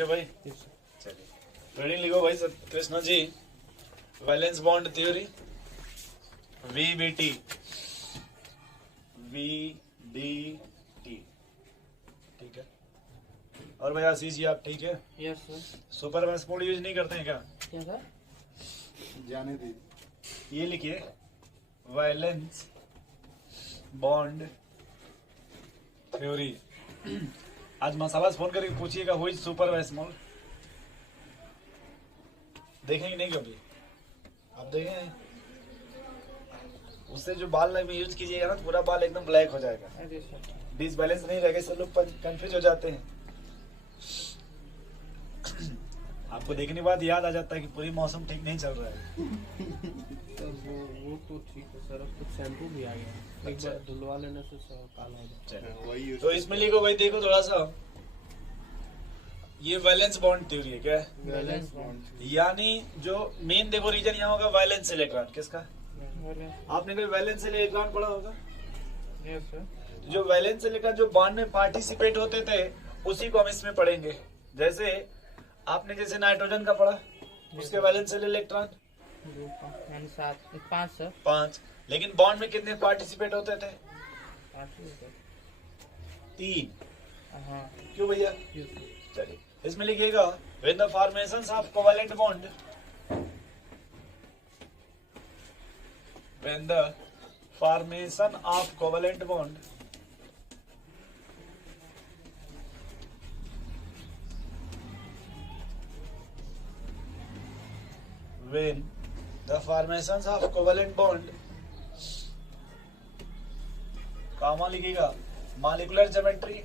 है भाई? चलिए रीडिंग लिखो भाई Krishna ji. Valence bond theory VBT VDT, ठीक है। और भाई आशीष जी आप ठीक है? Yes sir. Super math mode use नहीं करते हैं क्या? क्या सर? जाने दीजिए। ये लिखिए वैलेंस बॉन्ड थ्योरी। आज मसाला फोन करके पूछिएगा हुई सुपर मैथ मोड। देखेंगे नहीं कभी? आप देखें उससे जो बाल में यूज कीजिएगा ना तो पूरा बाल एकदम ब्लैक हो जाएगा। अरे सर डिसबैलेंस नहीं रहेगा, सब लोग कंफ्यूज हो जाते हैं। आपको देखने के बाद याद आ जाता है कि पूरी मौसम ठीक नहीं चल रहा है। सर वो तो ठीक है सर। अब कुछ शैम्पू भी आ गया, एक बार धुलवा लेने से सब काला हो जाता है। वही तो इसमें लिखो भाई, देखो थोड़ा सा, ये वैलेंस बॉन्ड थ्योरी है। क्या है? Valence bond. यानी जो मेन देखो रीजन यहाँ होगा वैलेंस इलेक्ट्रॉन। किसका? आपने कोई वैलेंस इलेक्ट्रॉन पढ़ा होगा? Yes sir. जो वैलेंस इलेक्ट्रॉन जो बॉन्ड में पार्टिसिपेट होते थे उसी को हम इसमें पढ़ेंगे। जैसे आपने जैसे नाइट्रोजन का पढ़ा, उसके वैलेंस इलेक्ट्रॉन 5 सर। 5, लेकिन बॉन्ड में कितने पार्टिसिपेट होते थे? 3। हाँ। क्यों भैया? Yes sir. चलिए इसमें लिखिएगा when the formations of covalent bond, when the formation of covalent bond when the formations of covalent bond कामा लिखिएगा molecular geometry,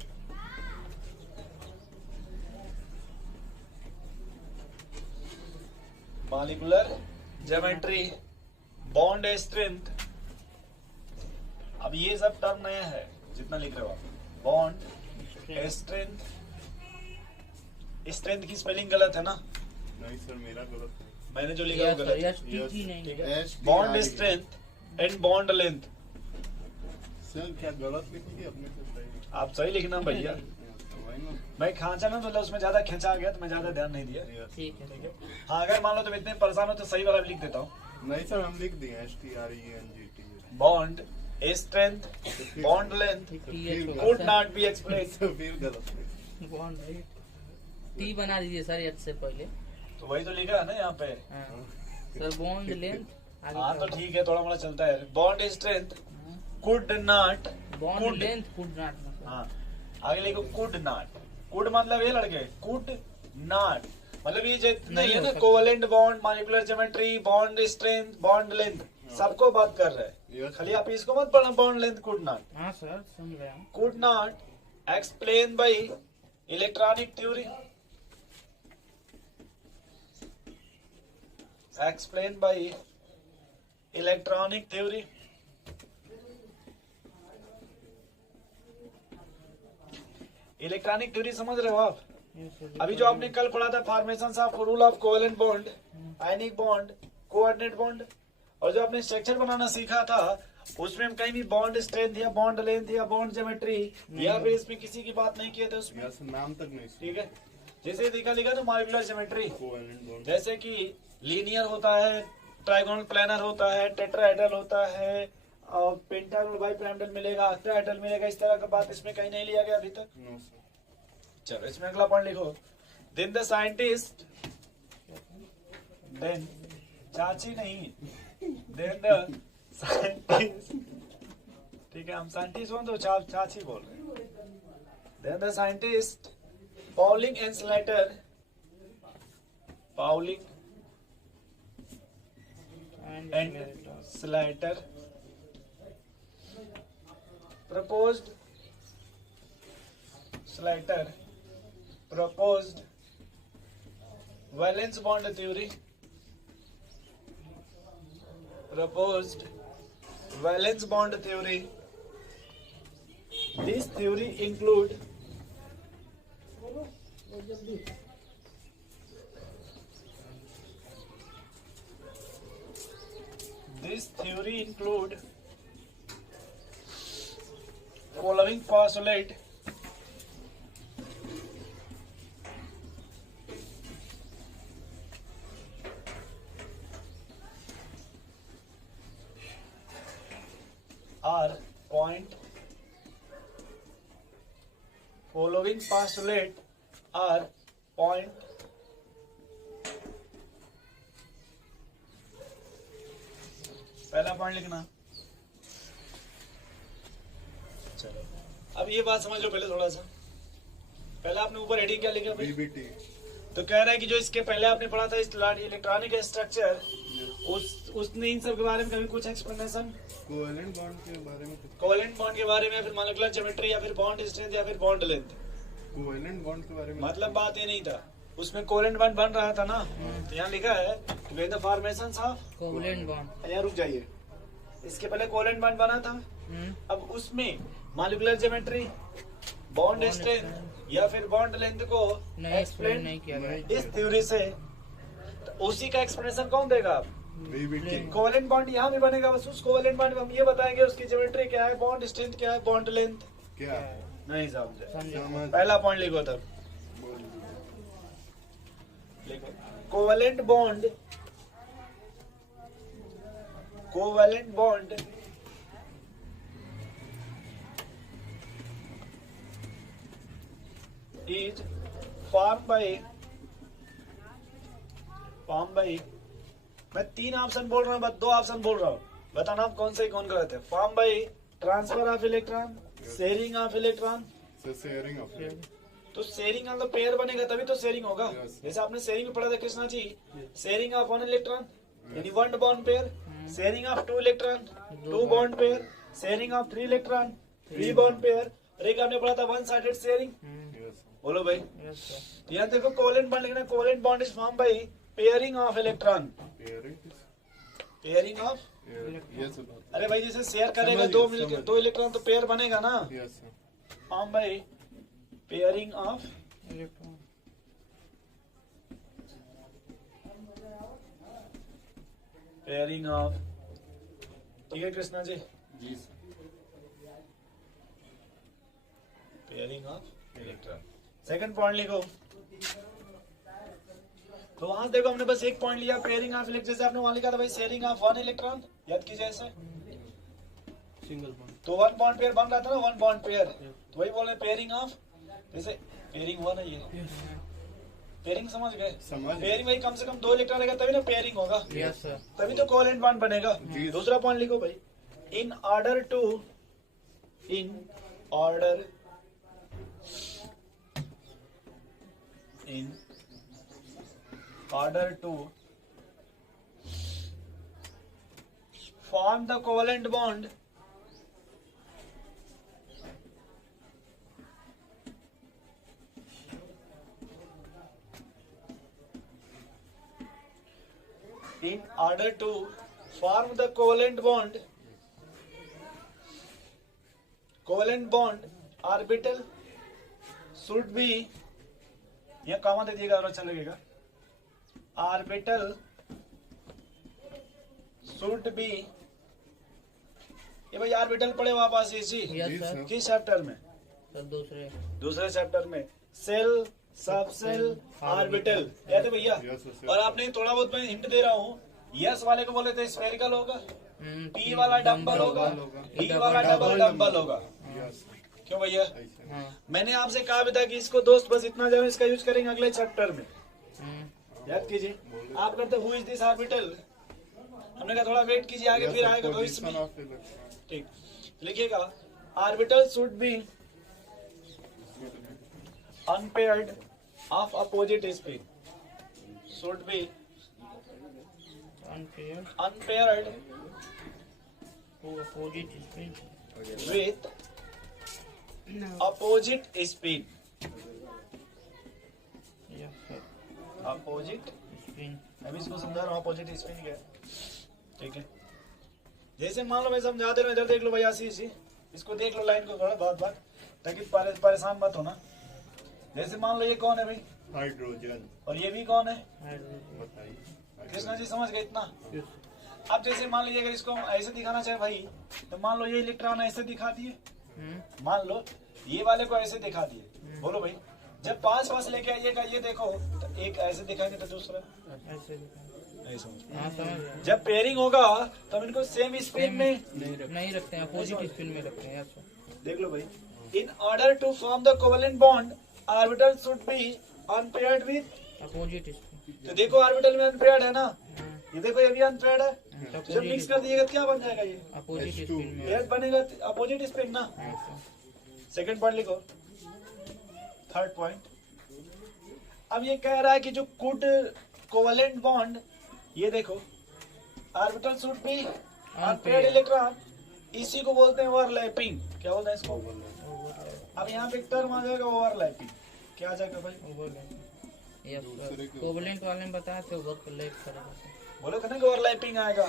molecular geometry, bond strength. अब ये सब टर्म नया है जितना लिख रहे हो आप। बॉन्ड स्ट्रेंथ, स्ट्रेंथ की स्पेलिंग गलत है ना? नहीं सर मेरा गलत है। मैंने जो लिखा वो गलत है। नहीं है। Bond strength and bond length. Sir क्या गलत लिख दिया अपने से? सही आप सही लिखना भैया। वही ना। मैं खांचा ना तो उसमें ज्यादा खिंचा गया तो मैं ज्यादा ध्यान नहीं दिया। ठीक है। हाँ अगर मान लो तो इतने परेशान हो तो सही वाला भी लिख देता हूँ। नहीं सर हम लिख दिए STRENGT। Bond strength bond length could not be explained। फिर गलत है। बॉन्ड टी बना दीजिए सर एच से पहले। तो वही तो लिखा है ना यहाँ पे। हाँ। सर बॉन्ड लेंथ हाँ तो ठीक है, थोड़ा मोड़ा चलता है। Bond strength could not, bond length could not. हाँ आगे लिखो could not। could मतलब ये लड़के could not मतलब ये जो नहीं है ना covalent bond, molecular geometry, bond strength, bond length, सबको बात कर रहे हैं। खाली आप इसको मत पढ़ना बॉन्ड लेंथ could not। हाँ सर समझ रहे हैं। could not explained by electronic theory, explained by electronic theory। Electronic theory समझ रहे हो आप? अभी जो आपने कल पढ़ा था formation of rule of covalent bond, ionic bond, coordinate bond, और जो आपने स्ट्रक्चर बनाना सीखा था उसमें हम कहीं भी बॉन्ड स्ट्रेंथ या बॉन्ड लेंथ या बॉन्ड ज्योमेट्री या फिर इसमें किसी की बात नहीं किए थे उसमें। नाम तक नहीं। ठीक है, जैसे देखा लिखा तो मॉलिक्यूलर ज्योमेट्री, कोवेलेंट बॉन्ड जैसे कि लीनियर होता है, ट्राइगोनल प्लानर होता है, टेट्राहेड्रल होता है, और पेंटागोनल बाइपिरामिडल मिलेगा, ऑक्टाहेड्रल मिलेगा। इस तरह का बात इसमें कहीं नहीं लिया गया अभी तक। No sir. चलो इसमें अगला पॉइंट लिखो। देन द साइंटिस्ट, देन चाची नहीं, देन द साइंटिस्ट, ठीक है हम साइंटिस्ट हो तो चाची बोल रहे हैं। Then the scientist Pauling and Slater, Pauling and Slater proposed valence bond theory, proposed valence bond theory. This theory include following postulate: are point. Following postulate are point. पहला पॉइंट लिखना। चलो अब ये बात समझ लो पहले थोड़ा सा। पहले आपने ऊपर हेडिंग क्या लिखा भाई? BBT। तो कह रहा है कि जो इसके पहले आपने पढ़ा था इलेक्ट्रॉनिक स्ट्रक्चर, उसने इन सब के बारे में कभी कुछ एक्सप्लेनेशन, कोवेलेंट बॉन्ड के बारे में कुछ, कोवेलेंट बॉन्ड के बारे में, फिर मॉलिक्यूलर ज्योमेट्री या फिर बॉन्ड स्ट्रेंथ या फिर बॉन्ड लेंथ, कोवेलेंट बॉन्ड के बारे में मतलब बात ये नहीं था। उसमें कोवेलेंट बॉन्ड बन रहा था ना, तो यहाँ लिखा है the formations of covalent bond. यहाँ रुक जाइए, इसके पहले कोवेलेंट बॉन्ड बना था, अब उसमें मॉलिक्यूलर ज्योमेट्री, बॉन्ड स्ट्रेंथ या फिर बॉन्ड लेंथ को एक्सप्लेन नहीं किया गया। इस थ्योरी से, तो उसी का एक्सप्लेनेशन कौन देगा? आप BBT। कोवेलेंट बॉन्ड यहाँ भी बनेगा, बस उस कोवेलेंट बॉन्ड में हम ये बताएंगे उसकी ज्योमेट्री क्या है, बॉन्ड स्ट्रेंथ क्या है, बॉन्ड लेंथ क्या नहीं समझे। समझ पहला पॉइंट लिखो तब, बोल लिखो covalent bond, covalent bond is formed by, मैं 3 ऑप्शन बोल रहा हूँ, बस 2 ऑप्शन बोल रहा हूँ, बताना आप कौन से कौन गलत है। Form by transfer of electron, sharing of electron, sharing of, तो शेयरिंग मतलब पेयर बनेगा तभी तो शेयरिंग होगा। Yes. जैसे आपने शेयरिंग में पढ़ा था Krishna ji, sharing of 1 electron यानी 1 bond pair, sharing of 2 electron 2 bond pair, sharing of 3 electron 3 bond pair, और एक आपने पढ़ा था 1 साइडेड शेयरिंग। बोलो भाई, यहाँ देखो कोवेलेंट बॉन्ड लिखना, covalent bond is form by pairing of electron, pairing of, yes अरे भाई जैसे शेयर करेगा समझ 2 गया, मिलकर समझ 2 इलेक्ट्रॉन तो पेयर बनेगा ना, yes form by pairing of electron. Pairing of, ठीक है कृष्णा जी, जी pairing of electron. Second point लिखो, तो वहां देखो हमने बस एक पॉइंट लिया, पेयरिंग ऑफ इलेक्ट्रॉन, जैसे आपने वहां लिखा था भाई शेयरिंग ऑफ 1 इलेक्ट्रॉन, याद कीजिए ऐसे, सिंगल बॉन्ड। तो 1 बॉन्ड पेयर बन रहा था ना, 1 बॉन्ड पेयर, तो वही बोल रहे पेयरिंग ऑफ, जैसे पेयरिंग हुआ ना ये, पेयरिंग समझ गए, समझ पेयरिंग भाई कम से कम 2 इलेक्ट्रॉन रहेगा तभी ना पेयरिंग होगा, यस सर। तभी तो कोवेलेंट बॉन्ड बनेगा। जी। दूसरा पॉइंट लिखो भाई, in order to form the covalent bond, in order to form the covalent bond, orbital should be, यह कॉमा दे दिएगा और अच्छा लगेगा, orbital should be, ये भाई ऑर्बिटल पढ़े वापस इसी यस सर। किस चैप्टर में? सर दूसरे चैप्टर में, सेल सब सेल ऑर्बिटल, याद है भैया? Yes, sir. और आपने थोड़ा बहुत मैं हिंट दे रहा हूँ, यस वाले को बोले थे स्फेरिकल होगा, पी वाला डंबल होगा, डी वाला डबल डंबल होगा, यस क्यों भैया? ऐसे हाँ। मैंने आपसे कहा भी था कि इसको दोस्त बस इतना जानो, इसका यूज करेंगे अगले चैप्टर में, याद कीजिए। आप कहते हु इज दिस ऑर्बिटल, हमने कहा थोड़ा वेट कीजिए आगे फिर आएगा भविष्य में, ऑफ इलेक्ट्रॉन ठीक लिखिएगा, orbital should be unpaired of opposite spin, should be unpaired opposite spin. with opposite spin, yes sir. opposite, spin. अभी इसको समझा रहा हूँ opposite spin क्या है, ठीक है। जैसे मान लो मैं समझा दे रहा हूँ, इधर देख लो भैया सी इसको देख लो लाइन को थोड़ा बहुत बात, ताकि परेशान मत होना। जैसे मान लो ये कौन है भाई, हाइड्रोजन, और ये भी कौन है, बताइए कृष्णा जी समझ गए इतना? यस। अब जैसे मान लीजिए अगर इसको हम ऐसे दिखाना चाहे भाई, तो मान लो ये इलेक्ट्रॉन ऐसे दिखा दिए, मान लो ये वाले को ऐसे दिखा दिए, बोलो भाई जब पास लेके आइएगा, ये देखो तो एक ऐसे दिखाएंगे तो दूसरा ऐसे नहीं समझ। हाँ समझ गए। जब पेयरिंग होगा तब इनको सेम स्पिन में नहीं रखते हैं, अपोजिट स्पिन में रखते हैं। यस देख लो भाई। In order to form the covalent bond orbital should be unpaired with. Opposite spin. तो देखो ऑर्बिटल में अनपेयर्ड है ना, ये देखो ये भी अनपेयर्ड है। जब मिक्स कर दिएगा क्या बन जाएगा, ये अपोजिट स्पिन में। पेयर्ड बनेगा, अपोजिट स्पिन ना। सेकंड पॉइंट लिखो। थर्ड पॉइंट, अब ये कह रहा है कि जो कुड कोवेलेंट बॉन्ड, ये देखो orbital should be unpaired electron, इसी को बोलते हैं ओवरलैपिंग। क्या बोलते हैं इसको? अब यहाँ पे टर्म आ जाएगा ओवरलैपिंग। क्या आ जाएगा भाई? कोवलेंट वाले में बताया थे ओवरलैप करेगा। बोलो कि ओवरलैपिंग आएगा,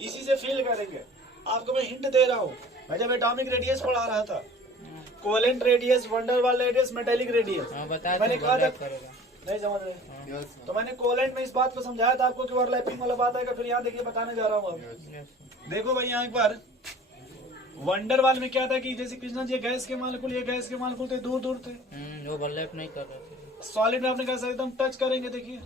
इसी से फील करेंगे। आपको मैं हिंट दे रहा हूँ, मैं जब एटॉमिक रेडियस पढ़ा रहा था, covalent radius, van der Waals radius, metallic radius, बताया मैंने कहा था करेगा। नहीं समझ रहे, तो मैंने कोवेलेंट में इस बात को समझाया था आपको कि ओवरलैपिंग वाला बात आएगा। फिर यहाँ देखिए बताने जा रहा हूँ अब। देखो भाई यहाँ एक बार वंडरवाल में क्या था कि जैसे कृष्णा जी गैस के मालिकुल, ये गैस के मालिकुल थे, दूर दूर थे, ओवरलैप नहीं कर रहे थे। सॉलिड में आपने कहा एकदम टच करेंगे, देखिए।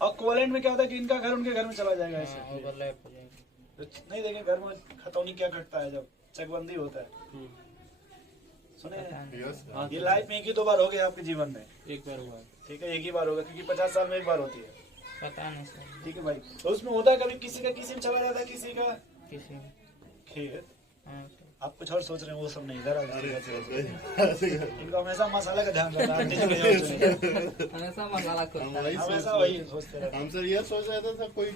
और कोवेलेंट में क्या होता है कि इनका घर उनके घर में चला जाएगा ऐसे। ओवरलैप हो जाएगा। नहीं देखे घर में खतौनी क्या घटता है जब चकबंदी होता है, सुने हैं? ये लाइफ में एक ही दो बार हो गया आपके जीवन में, एक बार हुआ है। ठीक है, एक ही बार होगा, क्योंकि 50 साल में एक बार होती है। पता नहीं सर। ठीक है भाई, तो उसमें होता है कभी किसी का किसी में चला जाता है, किसी का किसी में। खेत। हाँ सर। आप कुछ और सोच रहे हैं, वो सब नहीं। इधर इनको हमेशा मसाला का ध्यान रहता है, हमेशा मसाला खोलता है। हमेशा वही सोचते रहते हैं। हम सर ये सोच रहे थे कोई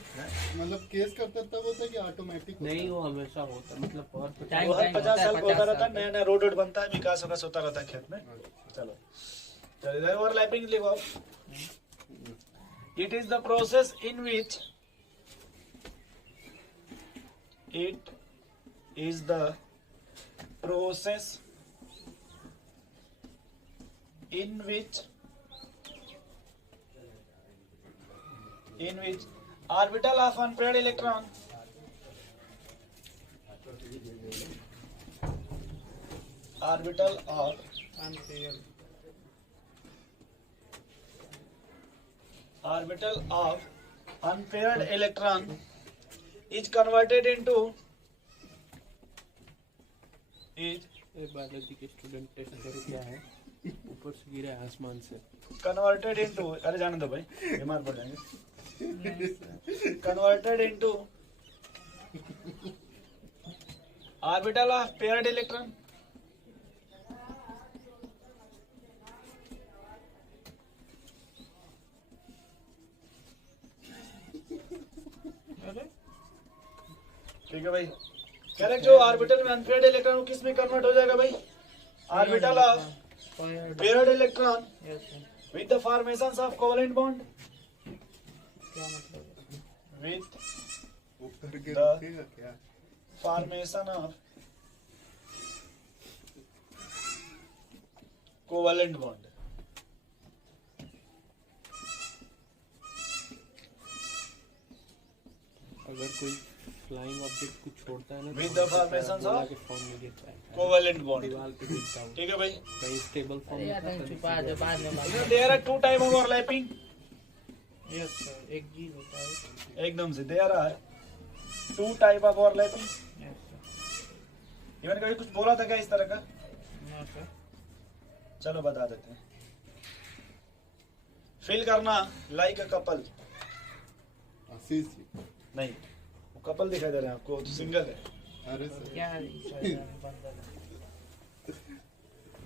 मतलब केस करता तब होता है कि ऑटोमेटिक नहीं, वो हमेशा होता है, मतलब वो हर 50 साल को होता रहता है, नया नया रोड बनता है, विकास विकास होता रहता है खेत में। चलो चलो, इधर ओवरलैपिंग लिखो। It is the process in which it is the process in which orbital of unpaired electron is converted into biology के स्टूडेंट टेस्ट करो क्या है, ऊपर से गिरा है आसमान से। converted into, अरे जाने दो भाई, बीमार पड़ जाएंगे। converted into orbital of paired electron ठीक है भाई। करेक्ट, जो ऑर्बिटल में अनपेयर्ड इलेक्ट्रॉन किस में कन्वर्ट हो जाएगा भाई? Orbital of paired electron with the formations of covalent bond, क्या मतलब? विद ऊपर के रुकेगा क्या? Formation of covalent bond. अगर कोई फ्लाइंग ऑब्जेक्ट कुछ छोड़ता है ना, With the formations गोला of के फॉर्म में गिरता है, कोवेलेंट बॉन्ड। दीवार पे गिरता है, ठीक है भाई। कहीं स्टेबल फॉर्म अरे में यार था, तुम कहीं छुपा दो, बाद में बात। There are 2 type of overlapping. Yes sir, एक चीज होता है। एकदम से there are 2 type of overlapping. Yes sir. Even कभी कुछ बोला था क्या इस तरह का? No sir. चलो बता देते हैं। फील करना like a couple. Ashish ji, नहीं, वो कपल दिखाई दे रहे हैं आपको, वो तो सिंगल है। अरे सर क्या है बंदर?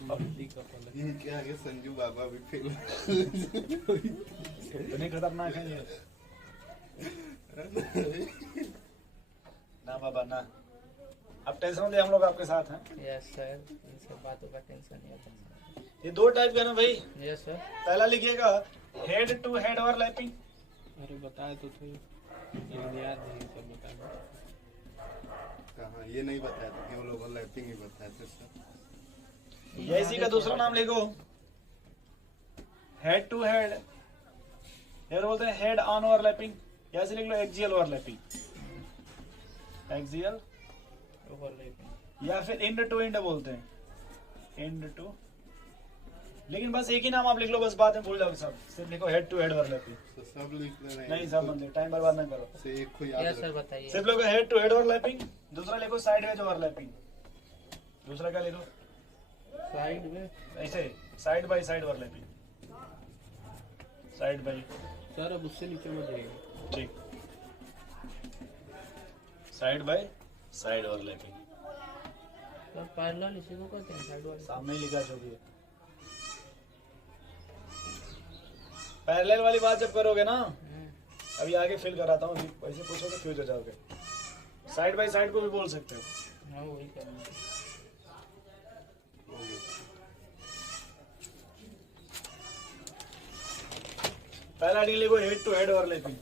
बंदी का पलक। इनके आगे संजू बाबा भी फेल। इतने खतरनाक है ये। ना बाबा ना, अब टेंशन ले, हम लोग आपके साथ हैं। यस सर, इन सब बातों का टेंशन नहीं होता। ये 2 टाइप का ना भाई। Yes sir. पहला लिखिएगा हेड टू हेड ओवरलैपिंग। अरे बताए तो थे, लेकिन याद नहीं सब बता दो। कहाँ ये नहीं बताया था, केवल ओवरलैपिंग ही बताया था सर। ये इसी का दूसरा नाम लिखो हेड टू हेड, हेड बोलते हैं हेड ऑन ओवरलैपिंग, या ऐसे लिख लो एक्सियल ओवरलैपिंग, एक्सियल, ओवरलैपिंग। या फिर एंड टू एंड बोलते हैं, एंड टू, लेकिन बस एक ही नाम आप लिख लो, बस बात में भूल जाओगे सब। सिर्फ लिखो हेड टू हेड ओवरलैपिंग। तो सब लिख लेना है। नहीं सब बंदे, टाइम बर्बाद ना करो। से एक को याद यस सर रखो। बताइए। सिर्फ लिखो हेड टू हेड ओवरलैपिंग। दूसरा लिखो साइड वेज ओवरलैपिंग। दूसरा क्या लिखो? साइड में ऐसे side by side overlapping. Side by, sir अब उससे नीचे मत जाइए। ठीक, side by side overlapping. Sir parallel इसी को कहते हैं, साइड वाले। सामने ही लिखा जो भी है। पैरेलल वाली बात जब करोगे ना, अभी आगे फिल कराता हूँ, वैसे पूछोगे फ्यूज हो जाओगे। साइड बाय साइड को भी बोल सकते हो। हाँ वही करना। पहला डी लिखो head to head overlapping.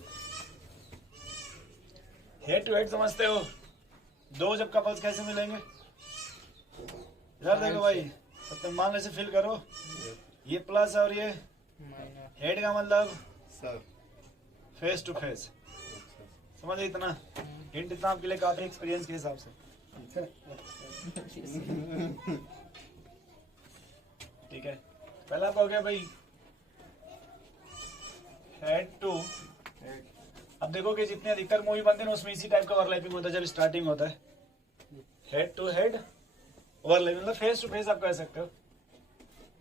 Head to head समझते हो? दो जब कपल्स कैसे मिलेंगे? इधर देखो भाई, अब तुम मान से फिल करो, ये प्लस और ये माइनस। हेड का मतलब सर फेस टू फेस। समझे इतना? हिंट इतना आपके लिए काफी एक्सपीरियंस के हिसाब से। ठीक है, पहला आपका हो गया भाई हेड टू। अब देखो कि जितने अधिकतर मूवी बनते हैं ना उसमें इसी टाइप का ओवरलैपिंग होता है जब स्टार्टिंग होता है। हेड टू हेड ओवरलैपिंग मतलब फेस टू फेस आप कह सकते हो,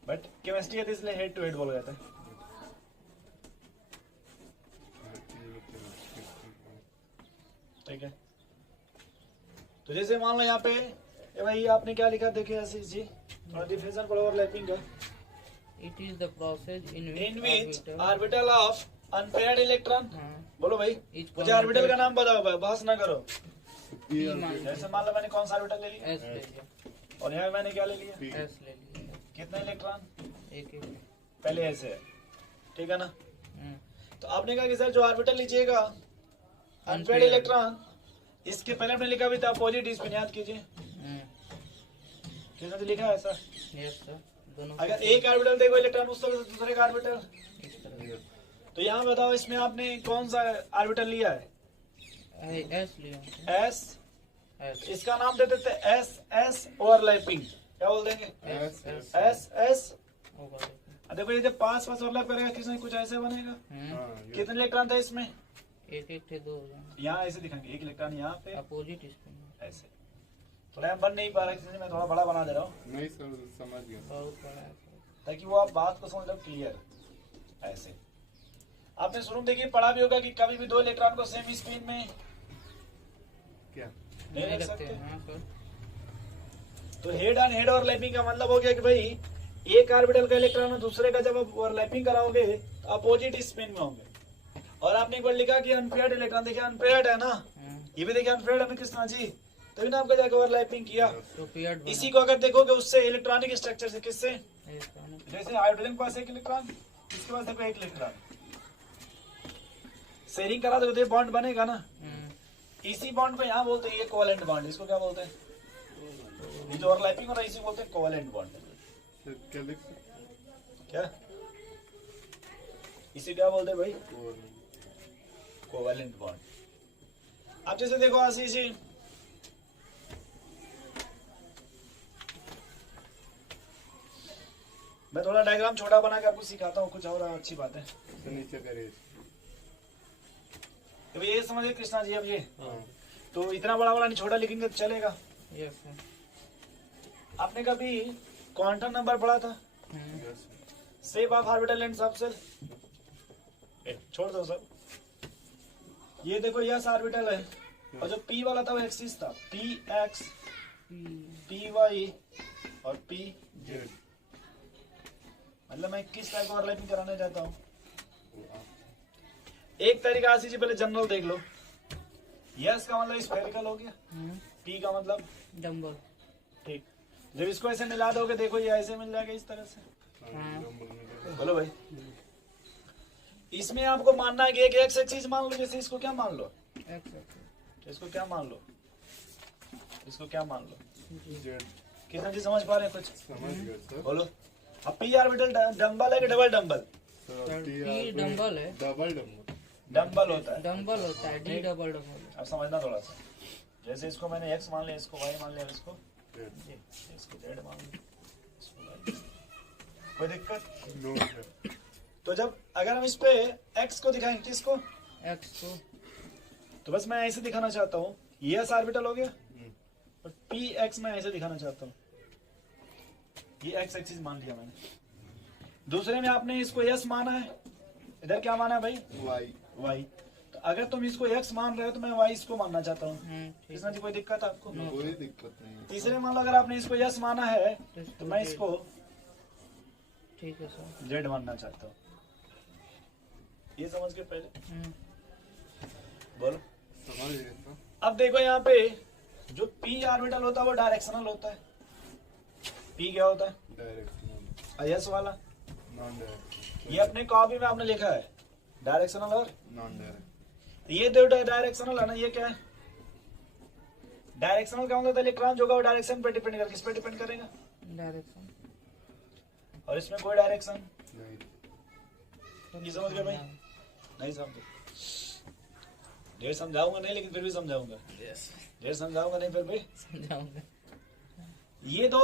बट केमिस्ट्री है तो इसलिए हेड टू हेड बोला जाता है। ठीक है, तो जैसे मान लो यहाँ पे ये भाई आपने क्या लिखा देखिए ऐसे जी, थोड़ा डिफिनेशन पढ़ो ओवरलैपिंग का। It is the process in in which which orbital of unpaired electron. हाँ, बोलो भाई, Each मुझे ऑर्बिटल का नाम बताओ भाई, बहस ना करो। ये P मान जैसे मान लो मैंने कौन सा ऑर्बिटल ले लिया S ले लिया, और यहाँ मैंने क्या ले लिया? S ले लिया, कितने इलेक्ट्रॉन? एक एक। पहले ऐसे है, ठीक है ना? हम्म, तो आपने कहा कि सर जो ऑर्बिटल लीजिएगा अनपेयर्ड Unpaired। इलेक्ट्रॉन, इसके पहले आपने लिखा भी था अपोजिट स्पिन, याद कीजिए किसने लिखा है ऐसा? यस सर, दोनों अगर एक ऑर्बिटल देखो इलेक्ट्रॉन उस तरह से दूसरे का ऑर्बिटल, इस तरह। तो यहाँ बताओ इसमें आपने कौन सा ऑर्बिटल लिया है? S लिया, एस। S, इसका नाम दे देते एस एस ओवरलैपिंग। क्या बोल देंगे? S, S S S. होगा। देखो ये जब पास पास ओवरलैप करेगा किसने कुछ ऐसे बनेगा। कितने इलेक्ट्रॉन था इसमें? एक एक थे, दो हो जाएंगे। यहाँ ऐसे दिखाएंगे, एक इलेक्ट्रॉन यहाँ पे अपोजिट स्पिन ऐसे। थोड़ा यहाँ बन नहीं पा रहा किसी से, मैं थोड़ा बड़ा बना दे रहा हूँ नहीं सर समझ गया। बहुत बड़ा है। ताकि वो आप बात को समझ लो क्लियर। ऐसे आपने शुरू में देखिए पढ़ा भी होगा कि कभी भी दो इलेक्ट्रॉन को सेम स्पिन में क्या नहीं नहीं रख रखते सकते। हैं, हाँ सर। तो हेड एंड हेड ओवरलैपिंग का मतलब हो गया कि भाई एक ऑर्बिटल का इलेक्ट्रॉन और दूसरे का जब आप ओवरलैपिंग कराओगे तो अपोजिट स्पिन में होंगे। और आपने एक बार लिखा कि अनपेयर्ड इलेक्ट्रॉन, देखिए अनपेयर्ड है ना, ये भी देखिए अनपेयर्ड है ना कृष्णा जी, तभी ना आपका जाकर ओवरलैपिंग किया। तो पीरियड इसी को अगर देखोगे उससे इलेक्ट्रॉनिक स्ट्रक्चर से, किससे? जैसे हाइड्रोजन के पास एक इलेक्ट्रॉन, इसके पास देखो एक इलेक्ट्रॉन, शेयरिंग करा दोगे तो बॉन्ड बनेगा ना। इसी बॉन्ड को यहाँ बोलते हैं ये कोवेलेंट बॉन्ड। इसको क्या बोलते हैं? ये जो ओवरलैपिंग हो रहा है इसी को बोलते हैं कोवेलेंट बॉन्ड। सर क्या लिख सकते क्या इसे क्या बोलते हैं भाई? हैं? Covalent bond. अब जैसे देखो आशीष जी, मैं थोड़ा डायग्राम छोटा बना के आपको सिखाता हूँ, कुछ और अच्छी बात है। तो नीचे करिए। तो ये समझिए कृष्णा जी, अब ये हाँ तो इतना बड़ा बड़ा नहीं, छोटा लिखेंगे तो चलेगा। Yes sir. आपने कभी क्वांटम नंबर पढ़ा था? Yes shape of orbital and subshell. छोड़ दो सब, ये देखो यस ऑर्बिटल है और जो पी वाला था वो एक्सिस था, पी एक्स, पी वाई और पी जेड। मतलब मैं किस टाइप का ओवरलैपिंग कराने चाहता हूँ। एक तरीका आशीष जी पहले जनरल देख लो। यस का मतलब स्फेरिकल हो गया, पी का मतलब डम्बल। ठीक। जब इसको ऐसे मिला दोगे देखो ये ऐसे मिल जाएगा इस तरह से। बोलो भाई, इसमें आपको मानना है कि एक एक्स एक्सिस मान लो, जैसे इसको क्या मान लो, इसको क्या मान लो, इसको क्या मान लो। जेड कितना जी समझ पा रहे हैं कुछ? समझ गए सर। बोलो। अब पी ऑर्बिटल डंबल है कि डबल डंबल? टी डम्बल है, डबल डबल डंबल होता है। डम्बल होता है, डी डबल डबल। अब समझना थोड़ा सा, जैसे इसको मैंने एक्स मान लिया, इसको वाई मान लिया, इसको जेड। इसको जेड मान लिया, इसको y। कोई दिक्कत? No sir. तो जब अगर हम इस पे एक्स को दिखाएंगे, किसको? एक्स को तो बस मैं ऐसे दिखाना चाहता हूँ, ये एस ऑर्बिटल हो गया और पी एक्स मैं ऐसे दिखाना चाहता हूँ, ये एक्स एक्सिस मान लिया मैंने। दूसरे में आपने इसको यस माना है, इधर क्या माना है भाई? वाई। वाई। तो अगर तुम इसको एक्स मान रहे हो तो मैं वाई इसको मानना चाहता हूँ। ठीक इसमें जी कोई दिक्कत आपको? कोई दिक्कत नहीं है। तीसरे मान लो अगर आपने इसको यस माना है तो मैं इसको ठीक है सर। जेड मानना चाहता हूँ। ये समझ के पहले बोलो। समझ गए सर। अब देखो यहाँ पे जो पी ऑर्बिटल होता है वो डायरेक्शनल होता है। पी क्या होता है? डायरेक्शनल। और यस वाला नॉन डायरेक्शनल। ये अपने कॉपी में आपने लिखा है डायरेक्शनल और नॉन डायरेक्शनल। ये दो डायरेक्शनल है ना, ये क्या है? डायरेक्शनल का मतलब इलेक्ट्रॉन जो होगा डायरेक्शन पे डिपेंड करेगा, किस पे डिपेंड करेगा? डायरेक्शन। और इसमें कोई डायरेक्शन नहीं। ये समझ गए भाई? नहीं समझे? ढेर समझाऊंगा नहीं, लेकिन फिर भी समझाऊंगा। ढेर समझाऊंगा नहीं, फिर भी समझाऊंगा। ये दो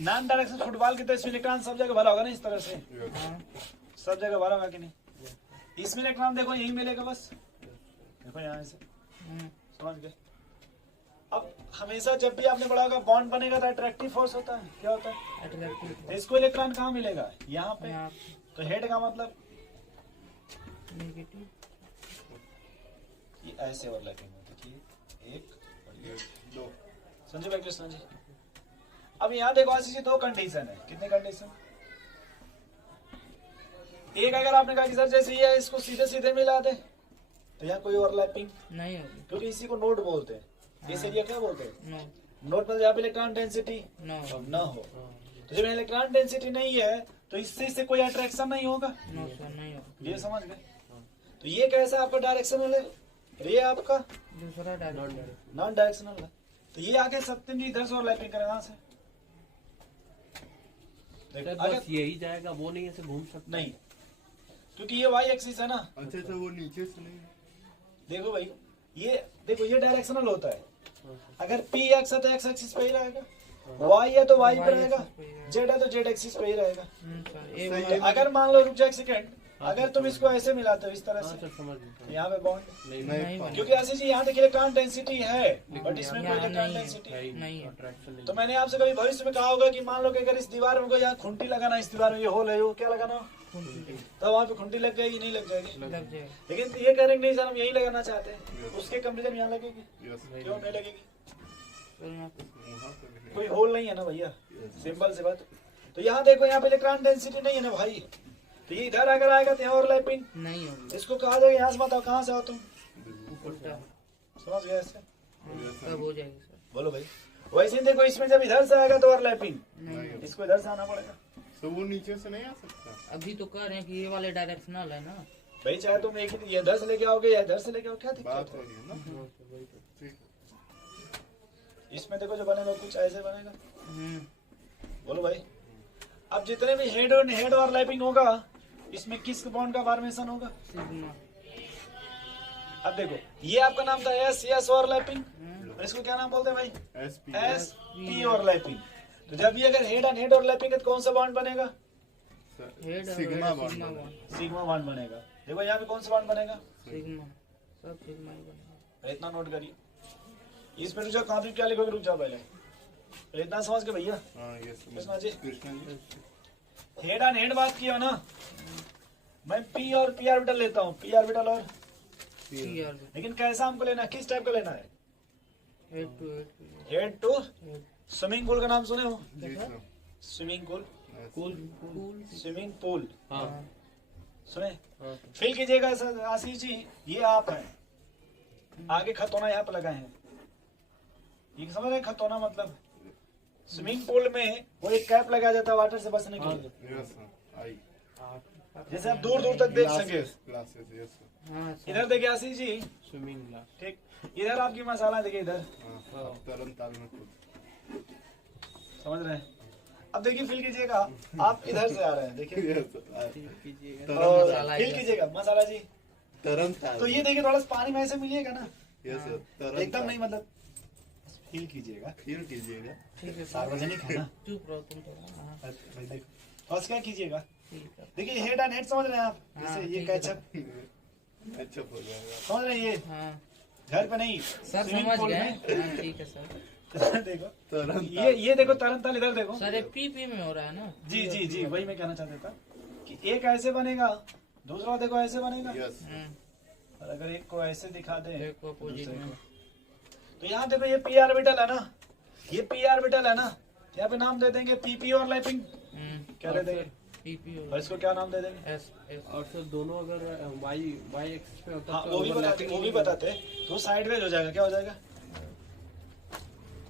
नॉन डायरेक्शन फुटबॉल की तरह इसमें इलेक्ट्रॉन सब जगह भरा होगा ना, इस तरह से हाँ सब जगह भरा होगा कि नहीं? इसमें इलेक्ट्रॉन देखो यही मिलेगा बस, देखो यहाँ से, समझ गए? अब हमेशा जब भी आपने पढ़ा होगा बॉन्ड बनेगा तो अट्रैक्टिव फोर्स होता है, क्या होता है? अट्रैक्टिव तो इसको इलेक्ट्रॉन कहाँ मिलेगा? यहाँ पे। यहाँ तो हेड का मतलब नेगेटिव। ये ऐसे ओवरलैपिंग होती है, एक और ये दो। समझे भाई कृष्णा जी? अब यहाँ देखो आशीष जी, दो कंडीशन है। कितने कंडीशन? एक, अगर आपने कहा कि सर जैसे ये इसको सीधे सीधे मिला दे तो यहाँ कोई ओवरलैपिंग नहीं होगी। क्योंकि इसी को नोड बोलते हैं। इस एरिया क्या बोलते हैं? नो नोड मतलब जहाँ पे इलेक्ट्रॉन डेंसिटी नो न हो। तो जब इलेक्ट्रॉन डेंसिटी नहीं है तो इससे कोई अट्रैक्शन नहीं होगा। नो सर नहीं होगी। ये समझ गए? तो ये कैसा आपका डायरेक्शनल है, ये आपका दूसरा डायरेक्शन। नॉन डायरेक्शनल है। तो ये आगे सत्यम जी इधर से ओवरलैपिंग करें यहाँ से। देखो, सर अगर बस यही जाएगा, वो नहीं ऐसे घूम सकता। नहीं, क्योंकि ये वाई एक्सिस है ना। अच्छा अच्छा, वो नीचे से नहीं। देखो भाई, ये देखो ये डायरेक्शनल होता है। अगर पी एक्स है तो एक्स एक्सिस पे ही रहेगा, वाई है तो वाई पे रहेगा, जेड है तो जेड एक्सिस पे ही रहेगा। सर ये सही वाला- है। अगर मान लो, रुक जाओ एक सेकंड, अगर तुम इसको ऐसे मिलाते हो इस तरह हाँ से, सर समझ गए। यहाँ पे बॉन्ड, नहीं नहीं नहीं क्योंकि ऐसी जी यहाँ देखिए इलेक्ट्रॉन डेंसिटी है बट इसमें कोई यहाँ इलेक्ट्रॉन नहीं है। डेंसिटी है ही नहीं है। अट्रैक्शन नहीं। तो मैंने आपसे कभी भविष्य में कहा होगा कि मान लो कि अगर इस दीवार में कोई यहाँ खुंटी लगाना, इस दीवार में ये होल है, वो क्या लगाना हो? तो वहाँ पे खुंटी लग जाएगी, नहीं लग जाएगी? लग जाएगा। लेकिन ये कह रहे नहीं सर हम यही लगाना चाहते हैं, उसके कंपेरिजन यहाँ लगेगी, यस। क्यों नहीं लगेगी? सर यहाँ पे वहाँ पे भी नहीं। कोई होल नहीं है ना भैया, सिंपल सी बात। तो यहाँ देखो, यहाँ पे इलेक्ट्रॉन डेंसिटी नहीं है ना भाई, तो ये इधर अगर आएगा तो यहाँ ओवरलैपिंग। नहीं होगी। इसको कहा जाएगा, यहाँ से बताओ कहाँ से आओ तुम, उल्टा समझ गए इससे? तब हो जाएगी सर। बोलो भाई। वैसे ही देखो, इसमें जब इधर से आएगा तो ओवरलैपिंग, नहीं इसको इधर से आना पड़ेगा। तो वो नीचे से नहीं आ सकता। अभी तो कह रहे हैं कि ये वाले डायरेक्शनल है ना। भाई चाहे तुम एक ही ये इधर से लेके आओगे या इधर से लेके आओ, क्या बात दिक्कत हो है? रही है ना। ठीक है। इसमें देखो जो बनेगा कुछ ऐसे बनेगा। हम्म, बोलो भाई। अब जितने भी हेड और हेड ओवरलैपिंग होगा, इसमें किस बॉन्ड का फॉर्मेशन होगा? सिग्मा। अब देखो, ये आपका नाम था एस एस ओवरलैपिंग, और इसको क्या नाम बोलते हैं भाई? S P. S P overlapping. तो जब ये अगर हेड एंड हेड ओवरलैपिंग है तो कौन सा बॉन्ड बनेगा? हेड और सिग्मा हेड, बॉन्ड सिग्मा बनेगा। बॉन्ड। सिग्मा बॉन्ड बनेगा। देखो यहाँ पे कौन सा बॉन्ड बनेगा? सिग्मा। सब सिग्मा ही बनेगा। इतना नोट करिए। इसमें रुक जाओ, कॉपी क्या लिखोगे, रुक जाओ पहले इतना समझ के भैया। हाँ yes. Krishna ji, Krishna ji. Head and head बात की हो ना, मैं पी और पी ऑर्बिटल लेता हूँ, पी ऑर्बिटल और, पी और लेकिन कैसा हमको लेना है, किस टाइप का लेना है? Head to head. Head to. Head swimming pool का नाम सुने हो? जी sir. Swimming pool, cool. Cool. Swimming pool हाँ सुने? हाँ फिल कीजिएगा सर आशीष जी, ये आप हैं, आगे खतौना यहाँ पे लगाए हैं, ये समझ रहे हैं खतौना मतलब? स्विमिंग पूल में वो एक कैप लगाया जाता है वाटर से बचने के लिए, यस सर। आई। जैसे आप दूर दूर तक देख सके। Glasses yes sir. हाँ सर। इधर देखिए आशीष जी, स्विमिंग ग्लास। ठीक, इधर आपकी मसाला देखिए इधर, हाँ तरन ताल में खुद। समझ रहे हैं? अब देखिए फिल कीजिएगा, आप इधर से आ रहे हैं, देखिए यस सर। कीजिएगा। तरन और मसाला फिल इधर। कीजिएगा मसाला जी। तरन ताल। तो ये देखिए थोड़ा सा पानी में ऐसे मिलिएगा ना, यस सर। तरन एकदम नहीं, मतलब फील कीजिएगा, फील कीजिएगा। ठीक है सर। सार्वजनिक है ना। चुप रहो तुम तो। हाँ। भाई देखो, फर्स्ट क्या कीजिएगा, ठीक है। देखिए हेड एंड हेड समझ रहे हैं आप, हाँ, जैसे ये ठीक है कैचअप अच्छा हो जाएगा। समझ रहे हैं, ये हाँ घर पे नहीं सर swimming समझ pool गए। में। हाँ ठीक है सर। देखो तुरंत ये देखो तरन ताल, इधर देखो। सर ये पी में हो रहा है ना। जी जी जी, वही मैं कहना चाहता था कि एक ऐसे बनेगा, दूसरा देखो ऐसे बनेगा, यस और अगर एक को ऐसे दिखा दे एक अपोजिट दूसरे में। को, तो यहाँ देखो ये पी ऑर्बिटल है ना, ये पी ऑर्बिटल है ना, यहाँ पे नाम दे देंगे पीपी और लाइपिंग, क्या दे देंगे, पीपी और इसको क्या नाम दे देंगे। S S. और सर दोनों अगर वाई एक्सिस पे होता हाँ तो वो भी बताते, overlapping वो भी नहीं बताते, तो साइडवेज हो जाएगा, क्या हो जाएगा,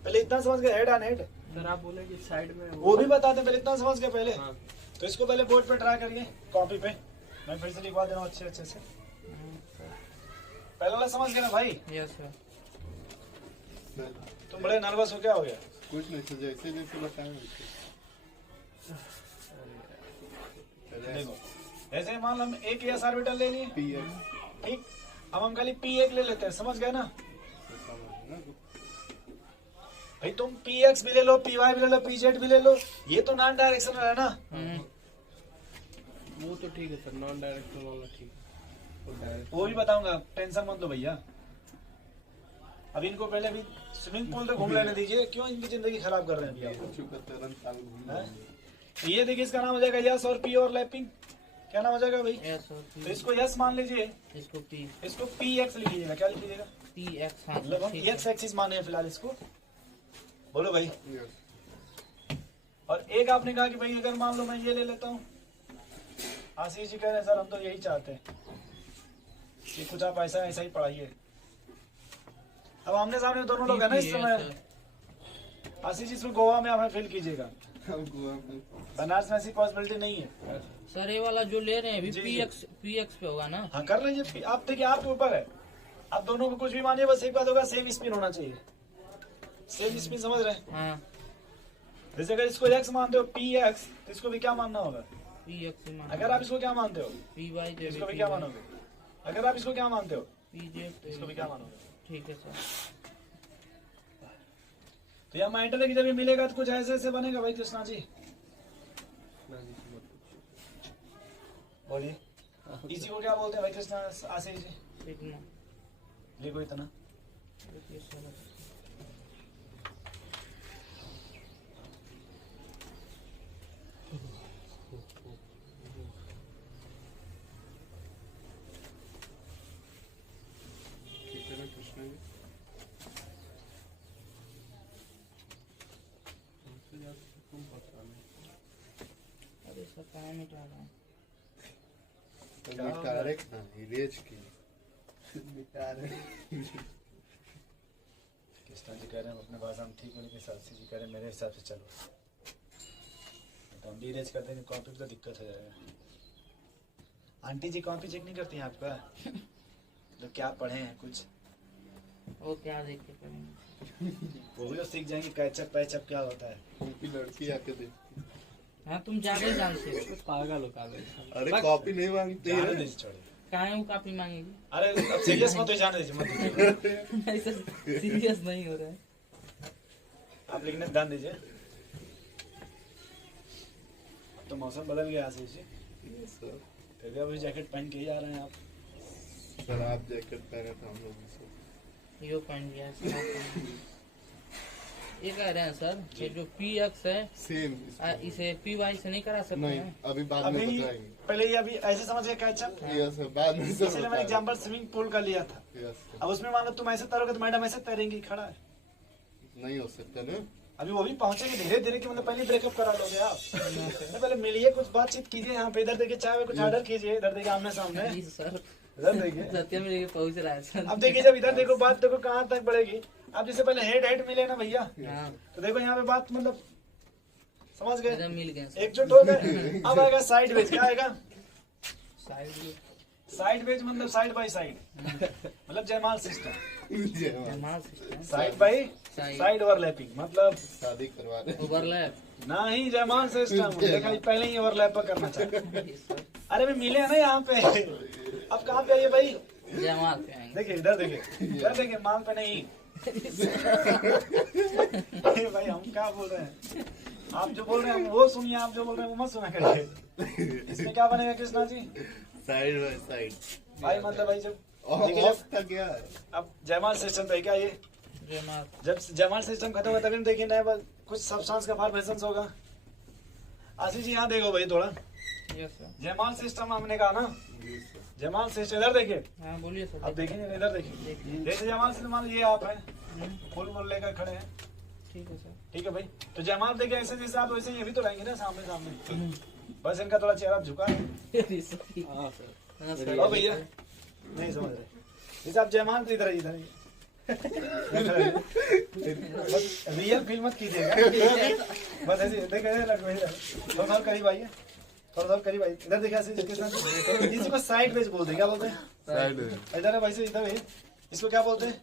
पहले इतना समझ गए हेड ऑन हेड, सर आप बोले कि साइड में वो भी बताते, पहले इतना समझ गए पहले। हाँ। तो इसको पहले बोर्ड पे ट्राई करिए, कॉपी पे, मैं फिर से लिखवा दे रहा हूँ अच्छे से। पहले वाला समझ गए ना भाई, यस सर। तुम बड़े नर्वस हो, क्या हो गया। कुछ नहीं सर, जैसे जैसे बताएं वैसे। चलिए देखो जैसे मान लो हम एक एस ऑर्बिटल ले लिए, पी एक्स ठीक, अब हम खाली पी एक ले लेते हैं, समझ गए ना समझना। भाई, तुम पी एक्स भी ले लो, पी वाई भी ले लो, पी जेड भी ले लो, ये तो नॉन डायरेक्शनल है ना। वो तो ठीक है सर, नॉन डायरेक्शनल वाला ठीक है। और डायरेक्ट वो भी बताऊंगा, टेंशन मत लो भैया। अब इनको पहले भी स्विमिंग पूल तक घूम लेने दीजिए, क्यों इनकी जिंदगी खराब कर रहे हैं भैया। चुका तुरंत ताल घूम हैं? जाएंगे। तो ये देखिए, इसका नाम हो जाएगा यस और पी और लैपिंग, क्या नाम हो जाएगा भाई। यस तो इसको यस मान लीजिए, इसको पी इसको पी एक्स लिख लीजिएगा, क्या लिख लीजिएगा, पी एक्स। हाँ मतलब हम ठीक है। एक्स एक्सिस माने हैं फिलहाल इसको, बोलो भाई। यस और एक आपने कहा कि भाई अगर मान लो मैं ये ले लेता हूँ, आशीष जी कह रहे हैं सर हम तो यही चाहते हैं कि कुछ आप ऐसा ऐसा ही पढ़ाइए। अब आमने सामने दोनों लोग है ना इस समय, आशीष जी इसमें गोवा में हमें फिल कीजिएगा, हम गोवा में बनारस में ऐसी पॉसिबिलिटी नहीं है। सर ये वाला जो ले रहे हैं अभी जी, पी एक्स पे होगा ना। हाँ कर लीजिए, आप देखिए आपके ऊपर है, आप दोनों को कुछ भी मानिए, बस एक बात होगा, सेम स्पिन होना चाहिए, सेम स्पिन, समझ रहे हैं। हाँ जैसे अगर इसको एक्स मानते हो पी एक्स, तो इसको भी क्या मानना होगा, पी एक्स ही अगर आप इसको क्या मानते हो, पी वाई इसको भी क्या मानोगे, अगर आप इसको क्या मानते हो, पी जेड तो इसको भी क्या मानोगे। ठीक है सर। तो यहाँ माइंडर है कि जब ये मिलेगा तो कुछ ऐसे ऐसे बनेगा भाई। कृष्णा जी बोलिए, इसी को क्या बोलते हैं भाई कृष्णा, आशीष जी एक ना लिखो इतना। देखिए सर, ठीक है ना कृष्णा जी। हमसे ज्यादा तुम परेशान है। अरे सर कहाँ मिटा रहा हूँ। तो मिटारे कहाँ, इरेज की मिटारे। कृष्णा जी कह रहे हैं अपने भाषा में ठीक होने के साथ, आशीष जी कह रहे हैं मेरे हिसाब से चलो, तो हम भी इरेज कर देंगे, कॉपी पे तो दिक्कत हो जाएगा। आंटी जी कॉपी चेक नहीं करती हैं आपका, तो क्या पढ़े हैं कुछ, वो क्या देख के करेंगे। वो भी तो सीख जाएंगे कैचअप पैचअप क्या होता है। उनकी लड़की आके देखती। हाँ तुम ज्यादा ही जानते हो। पागल हो पागल। अरे कॉपी नहीं मांगती जाने है। दीजिए, छोड़िए। कहाँ है वो काफी मांगेगी। अरे अब सीरियस मत हो, जाने दीजिए, मत दीजिए। ऐसा सीरियस नहीं हो रहा है। आप लिखने ध्यान दीजिए। अब तो मौसम बदल गया आशीष जी, सर फिर भी अभी जैकेट पहन के ही आ रहे हैं आप। सर आप जैकेट पहने थे हम लोग भी सर। यो पहन लिया है, सर, पहन लिया। ये कह रहे हैं सर ये जो पी एक्स है सेम इसे पी वाई से नहीं करा सकते नहीं, हैं। अभी बाद में अभी बताएंगे। पहले ये अभी ऐसे समझ गए कैचअप, यस सर, बाद में सर इसलिए मैंने बताएंगे। एग्जाम्पल स्विमिंग पूल का लिया था। यस सर, अब उसमें मान लो तुम ऐसे तैरोगे तो मैडम ऐसे तैरेंगी, खड़ा है। नहीं हो सकता ना। अभी वो भी पहुंचेंगे धीरे धीरे कि मतलब पहले ब्रेकअप करा लोगे आप। नहीं, पहले मिलिए, कुछ बातचीत कीजिए यहाँ पे, इधर देखिए चाय में कुछ ऑर्डर कीजिए, इधर देखिए आमने सामने, जी सर इधर देखिए। सत्य में लेके पहुंच रहा है सर। अब देखिए जब इधर देखो बात देखो कहाँ तक बढ़ेगी। अब जैसे पहले हेड हेड मिले ना भैया, हाँ तो देखो यहाँ पे बात मतलब समझ गए, एकदम मिल गए सर। एकजुट हो गए। अब आएगा साइड वेज, क्या आएगा साइड साइड वेज, मतलब साइड बाय साइड, मतलब जयमाल सिस्टम। जय मां। Jamal system side by side side overlapping, मतलब शादी करवा रहे। ओवरलैप। ना ही जयमाल सिस्टम, देखा ये पहले ही ओवरलैप करना चाहते। सर अरे भी मिले हैं ना यहाँ पे। अब कहाँ पे आइए भाई, जमाल पे आएंगे। देखिए इधर देखिए, इधर देखिए, माल पे नहीं। भाई हम क्या बोल रहे हैं, आप जो बोल रहे हैं वो सुनिए, आप जो बोल रहे हैं वो मत सुना करिए। इसमें क्या बनेगा Krishna ji? Side by side. भाई मतलब भाई जब देखिए, ऑफ का क्या है? अब जयमाल सिस्टम तो है क्या ये? जयमाल जब जयमाल सिस्टम खत्म होगा तभी देखिए नया कुछ सब्सटेंस का फॉर्मेशन होगा। आशीष जी यहाँ देखो भाई थोड़ा, यस सर। जयमाल सिस्टम हमने कहा ना, जी सर। जयमाल सिस्टम इधर देखिए, हाँ बोलिए सर। अब देखेंगे इधर देखिए, जैसे जयमाल सिस्टम मान लीजिए आप हैं, फुल मोल लेकर खड़े हैं, ठीक है सर। ठीक है भाई, तो जयमाल देखिए ऐसे जैसे आप वैसे ये भी तो रहेंगे ना सामने सामने, बस इनका थोड़ा चेहरा झुका है। हाँ सर। हाँ सर। ओ भैया नहीं समझ रहे, जैसे आप जयमाल इधर ही इधर ही बस रियल फील मत कीजिएगा, बस ऐसे देख थोड़ा करीब आइए, थोड़ा करीब आइए, इधर देखिए ऐसे इसी को साइड वेज बोलते हैं, क्या बोलते हैं? साइड इधर है भाई से इधर है, इसको क्या बोलते हैं?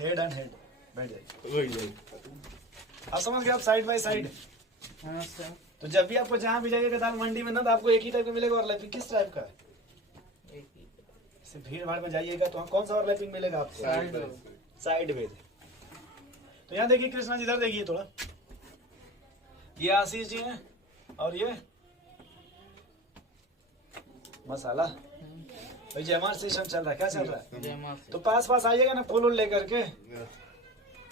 Head and head. बैठ जाइए, वही वही। आप समझ गए, आप साइड बाय साइड। हाँ सर। तो जब भी आपको जहाँ भी जाइएगा दाल मंडी में ना, तो आपको एक ही टाइप का मिलेगा ओवरलैपिंग। किस टाइप का? एक ही जैसे भीड़ भाड़ में जाइएगा तो कौन सा ओवरलैपिंग मिलेगा आपको? साइड साइड वेज। तो यहाँ देखिए कृष्णा जी, इधर देखिए थोड़ा, ये आशीष जी हैं और ये मसाला। भाई जयमाल सिस्टम चल रहा है, क्या चल रहा है? जयमाल तो सर। पास पास आइएगा ना फूल लेकर के,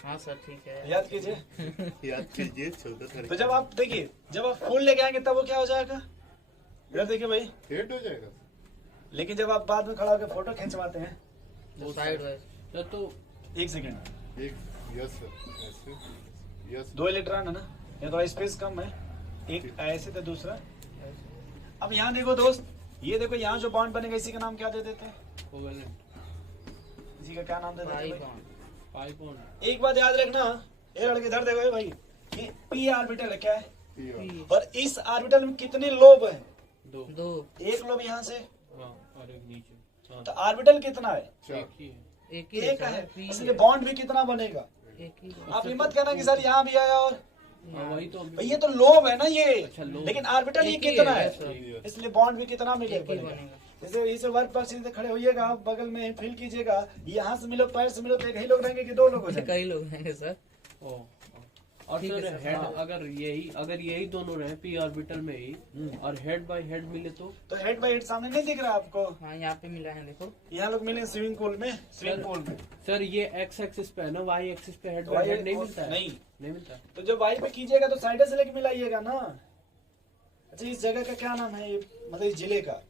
हाँ सर ठीक है। याद कीजिए। याद कीजिए 14 तारीख। तो जब आप देखिए, जब आप फूल लेके आएंगे तब वो क्या हो जाएगा? इधर देखिए भाई, हेड हो जाएगा। लेकिन जब आप बाद में खड़ा होकर फोटो खिंचवाते हैं, वो साइड वाइज। सर तो एक सेकेंड, एक यस सर, ऐसे यस। 2 इलेक्ट्रॉन है ना, ये थोड़ा स्पेस कम है, एक ऐसे तो दूसरा। अब यहाँ देखो दोस्त, ये देखो यहाँ जो बॉन्ड बनेगा इसी का नाम क्या दे देते हैं? कोवेलेंट इसी का क्या नाम दे देते हैं भाई? Pi bond. एक बात याद रखना, ये लड़के इधर देखो भाई, ये पी ऑर्बिटल है, क्या है? और इस ऑर्बिटल में कितने लोब हैं? दो। एक लोब यहाँ से, हाँ और एक नीचे। हाँ तो ऑर्बिटल कितना है? एक ही है। एक ही एक सर, है, P इसलिए बॉन्ड भी कितना बनेगा? एक ही है। आप ये मत कहना कि सर यहाँ भी आया और हाँ वही तो भाई, ये तो लोब है ना ये, अच्छा, लोब। लेकिन ऑर्बिटल ये एक ही कितना है, है? सर। इसलिए बॉन्ड भी कितना एक ही मिलेगा? बनेगा। जैसे इस वर्क पर सीधे खड़े होइएगा, आप बगल में फील कीजिएगा, यहाँ से मिलो पैर से मिलो, तो एक ही लोग रहेंगे कि 2 लोग हो जाएंगे? कई लोग हैं सर। ओ और ठीक सर है सर, हेड हाँ। अगर यही दोनों रहे पी ऑर्बिटल में ही और हेड बाय हेड मिले तो हेड बाई हेड सामने नहीं दिख रहा आपको? हाँ यहाँ पे मिला है देखो। यहाँ लोग मिले स्विमिंग पूल में, स्विमिंग पूल में। सर ये एक्स एक्सिस पे है ना, वाई एक्सिस पे हेड तो बाय Y हेड नहीं मिलता है? नहीं, नहीं मिलता। तो जब वाई पे कीजिएगा तो साइड से लेके मिलाइएगा ना। अच्छा, इस जगह का क्या नाम है? ये मतलब इस जिले का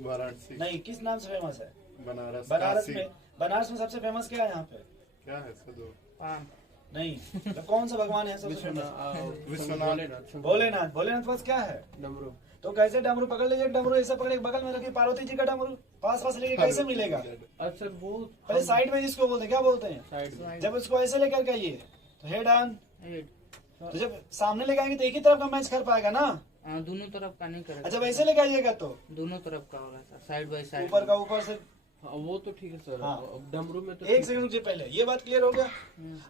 वाराणसी। नहीं, किस नाम से फेमस है? बनारस। बनारस काशी। में, बनारस में सबसे फेमस क्या है यहाँ पे? क्या है सर? दो पान। नहीं, तो कौन सा भगवान है सबसे फेमस? विश्वनाथ। भोलेनाथ। भोलेनाथ पास क्या है? डमरू। तो कैसे डमरू पकड़ लीजिए, डमरू ऐसा पकड़े बगल में रखिए, पार्वती जी का डमरू पास पास लेके कैसे मिलेगा? अच्छा सर वो पहले साइड में जिसको बोलते हैं, क्या बोलते हैं? साइड जब उसको ऐसे लेकर के आइए तो हेड ऑन, हेड। तो जब सामने लेके आएंगे तो एक ही तरफ का मैच कर पाएगा ना। हाँ दोनों तरफ का नहीं करेगा। अच्छा, वैसे लेके आइएगा तो दोनों तरफ का होगा सर, साइड बाय साइड। ऊपर का ऊपर से। हाँ वो तो ठीक है सर। हाँ। अब डमरू में तो एक सेकंड रुकिए, पहले ये बात क्लियर हो गया?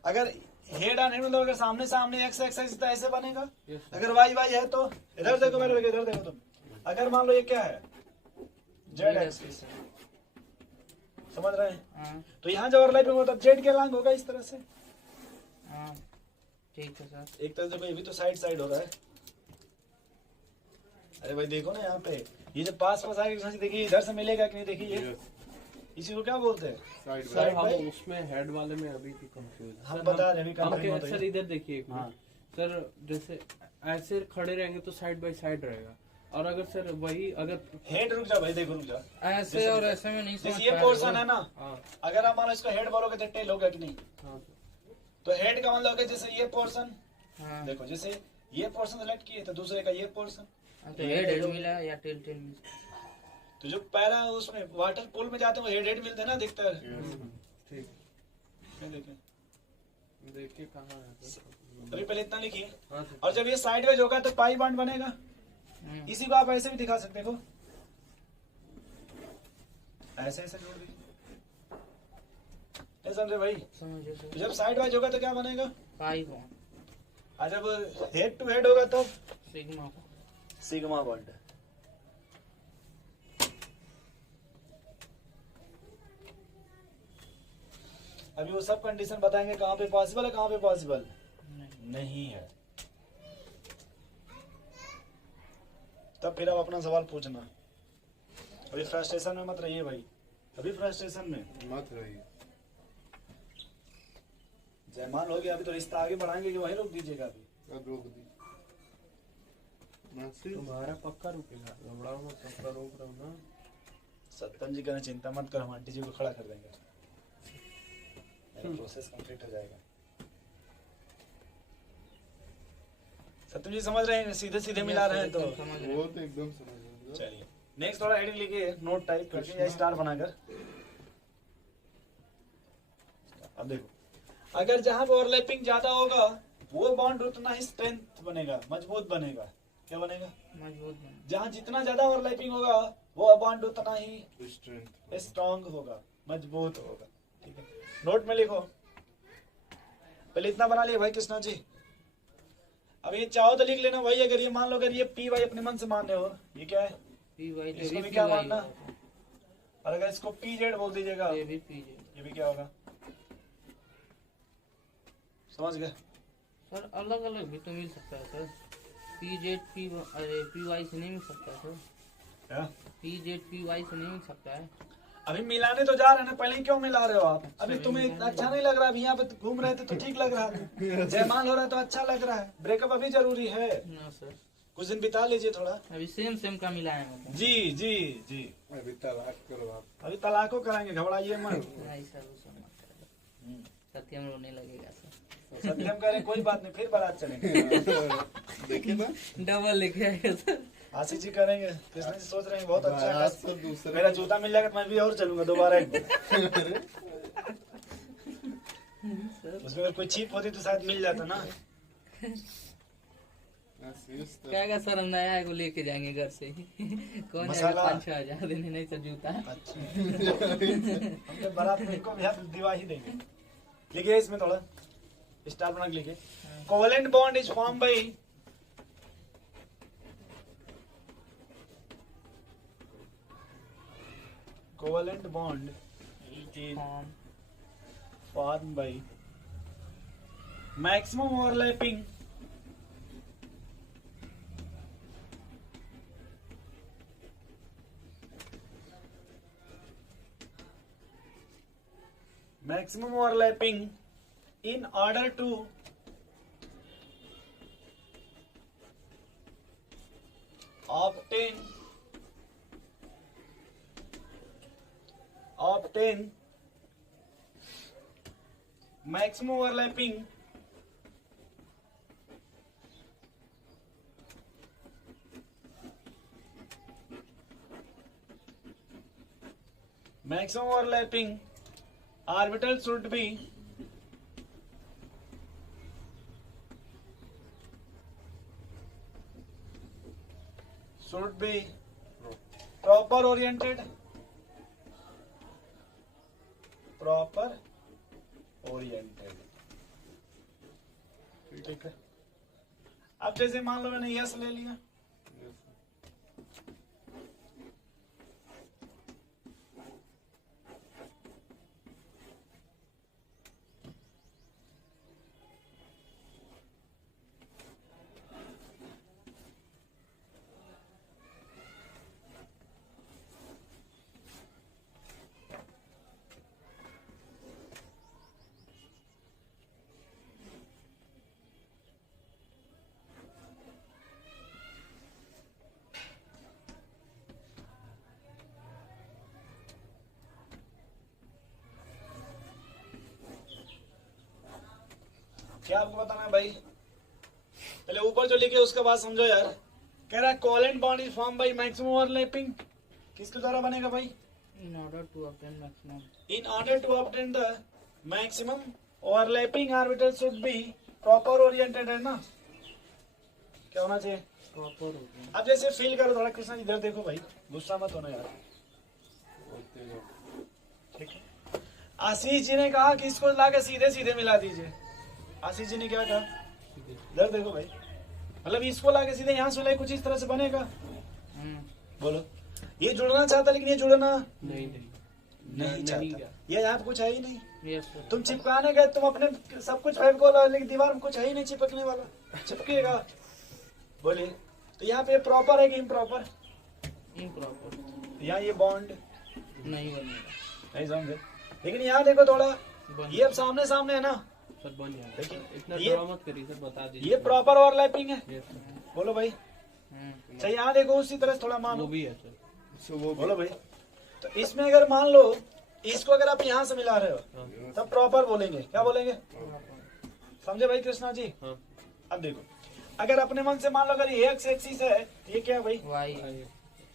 अगर हेड ऑन हेड मतलब अगर सामने सामने एक्स एक्स एक्स तो ऐसे बनेगा, Yes, sir. अगर वाई वाई है तो इधर देखो, मेरे इधर देखो तुम। अगर मान लो ये क्या है, जेड एक्सिस, समझ रहे हैं? हाँ तो यहाँ जो ओवरलैपिंग होता है जेड के लॉन्ग होगा इस तरह से। हाँ ठीक है सर। एक तरह से ये भी तो साइड साइड हो रहा है। अरे भाई देखो ना यहाँ पे, ये जब पास पास आएगा, देखिए इधर से मिलेगा कि नहीं, देखिए ये इसी को क्या बोलते हैं? साइड सर Side हम by- उसमें हेड वाले में अभी भी कंफ्यूज। हम बता रहे हैं, अभी confirm मत सर होइए। इधर देखिए एक हाँ। मिनट। सर जैसे ऐसे खड़े रहेंगे तो साइड बाय साइड रहेगा, और अगर सर वही अगर हेड, रुक जा भाई, देखो रुक जा। ऐसे और ऐसे में नहीं समझ जैसे ये पा पोर्शन रहे है ना, हाँ अगर आप मान लो इसको हेड बोलोगे तो टेल होगा कि नहीं? हाँ तो हेड का मतलब है जैसे ये पोर्शन, हाँ देखो जैसे ये पोर्शन सेलेक्ट किए तो दूसरे का ये पोर्शन। तो हेड हेड मिला या टेल टेल मिला। तो जो पैरा उसमें वाटर पूल में जाते हैं वो हेड हेड मिलते हैं ना अधिकतर। ठीक। ये देखें, देखिए कहाँ है। अभी पहले इतना लिखिए, हाँ सर। और जब ये साइडवेज होगा तो पाई बॉन्ड बनेगा। इसी को आप ऐसे भी दिखा सकते हो, ऐसे ऐसे जोड़ दीजिए, नहीं समझे भाई? समझिए तो सर। जब साइडवाइज होगा तो क्या बनेगा? Pi bond. और जब हेड टू हेड होगा तो सिग्मा। Sigma bond. अभी वो सब कंडीशन बताएंगे कहाँ पे पॉसिबल है, कहाँ पे पॉसिबल नहीं। नहीं है। फिर आप अपना सवाल पूछना। अभी फ्रस्ट्रेशन में मत रहिए भाई, अभी फ्रस्ट्रेशन में मत रहिए। जयमाल हो गया, अभी तो रिश्ता आगे बढ़ाएंगे कि वही रोक दीजिएगा अभी? अब रोक दी। नासिर तुम्हारा पक्का रुकेगा, घबराओ मत, सबका रोक रहा हूँ ना। सत्यम जी कहना चिंता मत कर, हम आंटी जी को खड़ा कर देंगे, प्रोसेस कंप्लीट हो जाएगा। सत्यम जी समझ रहे हैं, सीधे सीधे मिला रहे हैं तो समझ रहे वो हैं। तो एकदम समझ रहा हूँ। चलिए नेक्स्ट थोड़ा हेडिंग लिखिए, नोट टाइप करके या स्टार बनाकर। अब देखो, अगर जहां पे ओवरलैपिंग ज्यादा होगा वो बॉन्ड उतना ही स्ट्रेंथ बनेगा, मजबूत बनेगा। क्या बनेगा? मजबूत बना। जहां जितना ज्यादा ओवरलैपिंग होगा वो बॉन्ड उतना ही स्ट्रेंथ स्ट्रॉन्ग होगा, मजबूत होगा। ठीक है, नोट में लिखो। पहले इतना बना लिया भाई कृष्णा जी। अब ये चाहो तो लिख लेना भाई, अगर ये मान लो, अगर ये पी वाई अपने मन से मान रहे हो, ये क्या है? पी वाई तो इसको भी भी पी क्या वाई मानना? होगा। और अगर इसको पी जेड बोल दीजिएगा, ये भी पी जेड। ये भी क्या होगा? समझ गए? सर अलग अलग भी तो मिल सकता है सर। पी जेड पी, अरे पी वाई से नहीं मिल सकता है सर। क्या? पी जेड पी वाई से नहीं मिल सकता है। अभी मिलाने तो जा रहे हैं ना, पहले ही क्यों मिला रहे हो आप? अभी सभी तुम्हें मिलाने अच्छा नहीं लग रहा, अभी यहाँ पे घूम रहे थे तो ठीक लग रहा है, जयमाल हो रहा है तो अच्छा लग रहा है, ब्रेकअप अभी जरूरी है, ना सर, कुछ दिन बिता लीजिए थोड़ा। अभी सेम सेम का मिला है मतलब। जी जी जी, अभी तलाक करो आप। अभी तलाको कराएंगे, घबराइए मत। नहीं सर, वो सब मत करेगा। सत्यम रोने लगेगा सर। सत्यम कह रहे कोई बात नहीं, फिर बारात चलेंगे। देखिए ना, डबल लेके आएगा सर। आशीष जी करेंगे, कृष्ण जी सोच रहे हैं बहुत अच्छा बारात है। तो दूसरे मेरा जूता मिल जाएगा तो मैं भी और चलूंगा दोबारा एक बार। उसमें अगर कोई चीप होती तो शायद मिल जाता ना। नासिर तो कहेगा सर हम नया है को लेके जाएंगे घर से ही। कौन मसाला। 5-6 हजार देने, नहीं सर जूता। अच्छा, हमने बारात में इनको भी हाथ दिवा ही देंगे। लिखिए इसमें थोड़ा स्टार बना के लिखिए। Covalent bond is form by covalent bond is formed by maximum overlapping in order to obtain maximum overlapping orbital should be proper oriented ठीक है। अब जैसे मान लो मैंने यस ले लिया, क्या आपको बताना है भाई? पहले ऊपर जो लिखे उसके बाद समझो यार। कह रहा है covalent bond is form by maximum overlapping, किसके द्वारा बनेगा भाई? In order to obtain maximum, In order to obtain the maximum overlapping orbital should be proper oriented, है ना? क्या होना चाहिए? प्रॉपर हो गया। अब जैसे फील करो थोड़ा, कृष्णा इधर देखो भाई, गुस्सा मत होना यार, ठीक है? आशीष जी ने कहा कि इसको लाके सीधे सीधे मिला दीजिए। आशीष जी ने क्या कहा? इधर देखो भाई, मतलब इसको लाके सीधे यहाँ से लाए, कुछ इस तरह से बनेगा। बोलो, ये जुड़ना चाहता लेकिन ये जुड़ना नहीं नहीं चाहता, क्या? ये यहाँ पे कुछ है ही नहीं। Yes sir. तुम चिपकाने गए, तुम अपने सब कुछ फेविकोल, लेकिन दीवार में कुछ है ही नहीं चिपकने वाला, चिपकेगा। बोलिए, तो यहाँ पे प्रॉपर है कि इम्प्रॉपर? इम्प्रॉपर यहाँ ये बॉन्ड नहीं बनेगा। नहीं समझे, लेकिन यहाँ देखो थोड़ा, बन ये अब सामने सामने है ना, सर बन जाएगा। देखिए, इतना ये- ड्रा मत करिए सर, बता दीजिए। ये प्रॉपर ओवरलैपिंग है। Yes, sir। बोलो भाई। हम्म, अच्छा यहाँ देखो उसी तरह से थोड़ा वो मानो, भी है सर। सो वो बोलो भाई। तो इसमें अगर मान लो इसको अगर आप यहाँ से मिला रहे हो हाँ तब प्रॉपर बोलेंगे, क्या बोलेंगे? समझे भाई कृष्णा जी? हाँ। अब देखो, अगर अपने मन से मान लो अगर ये एक्स एक्सिस है, ये क्या है भाई? वाई।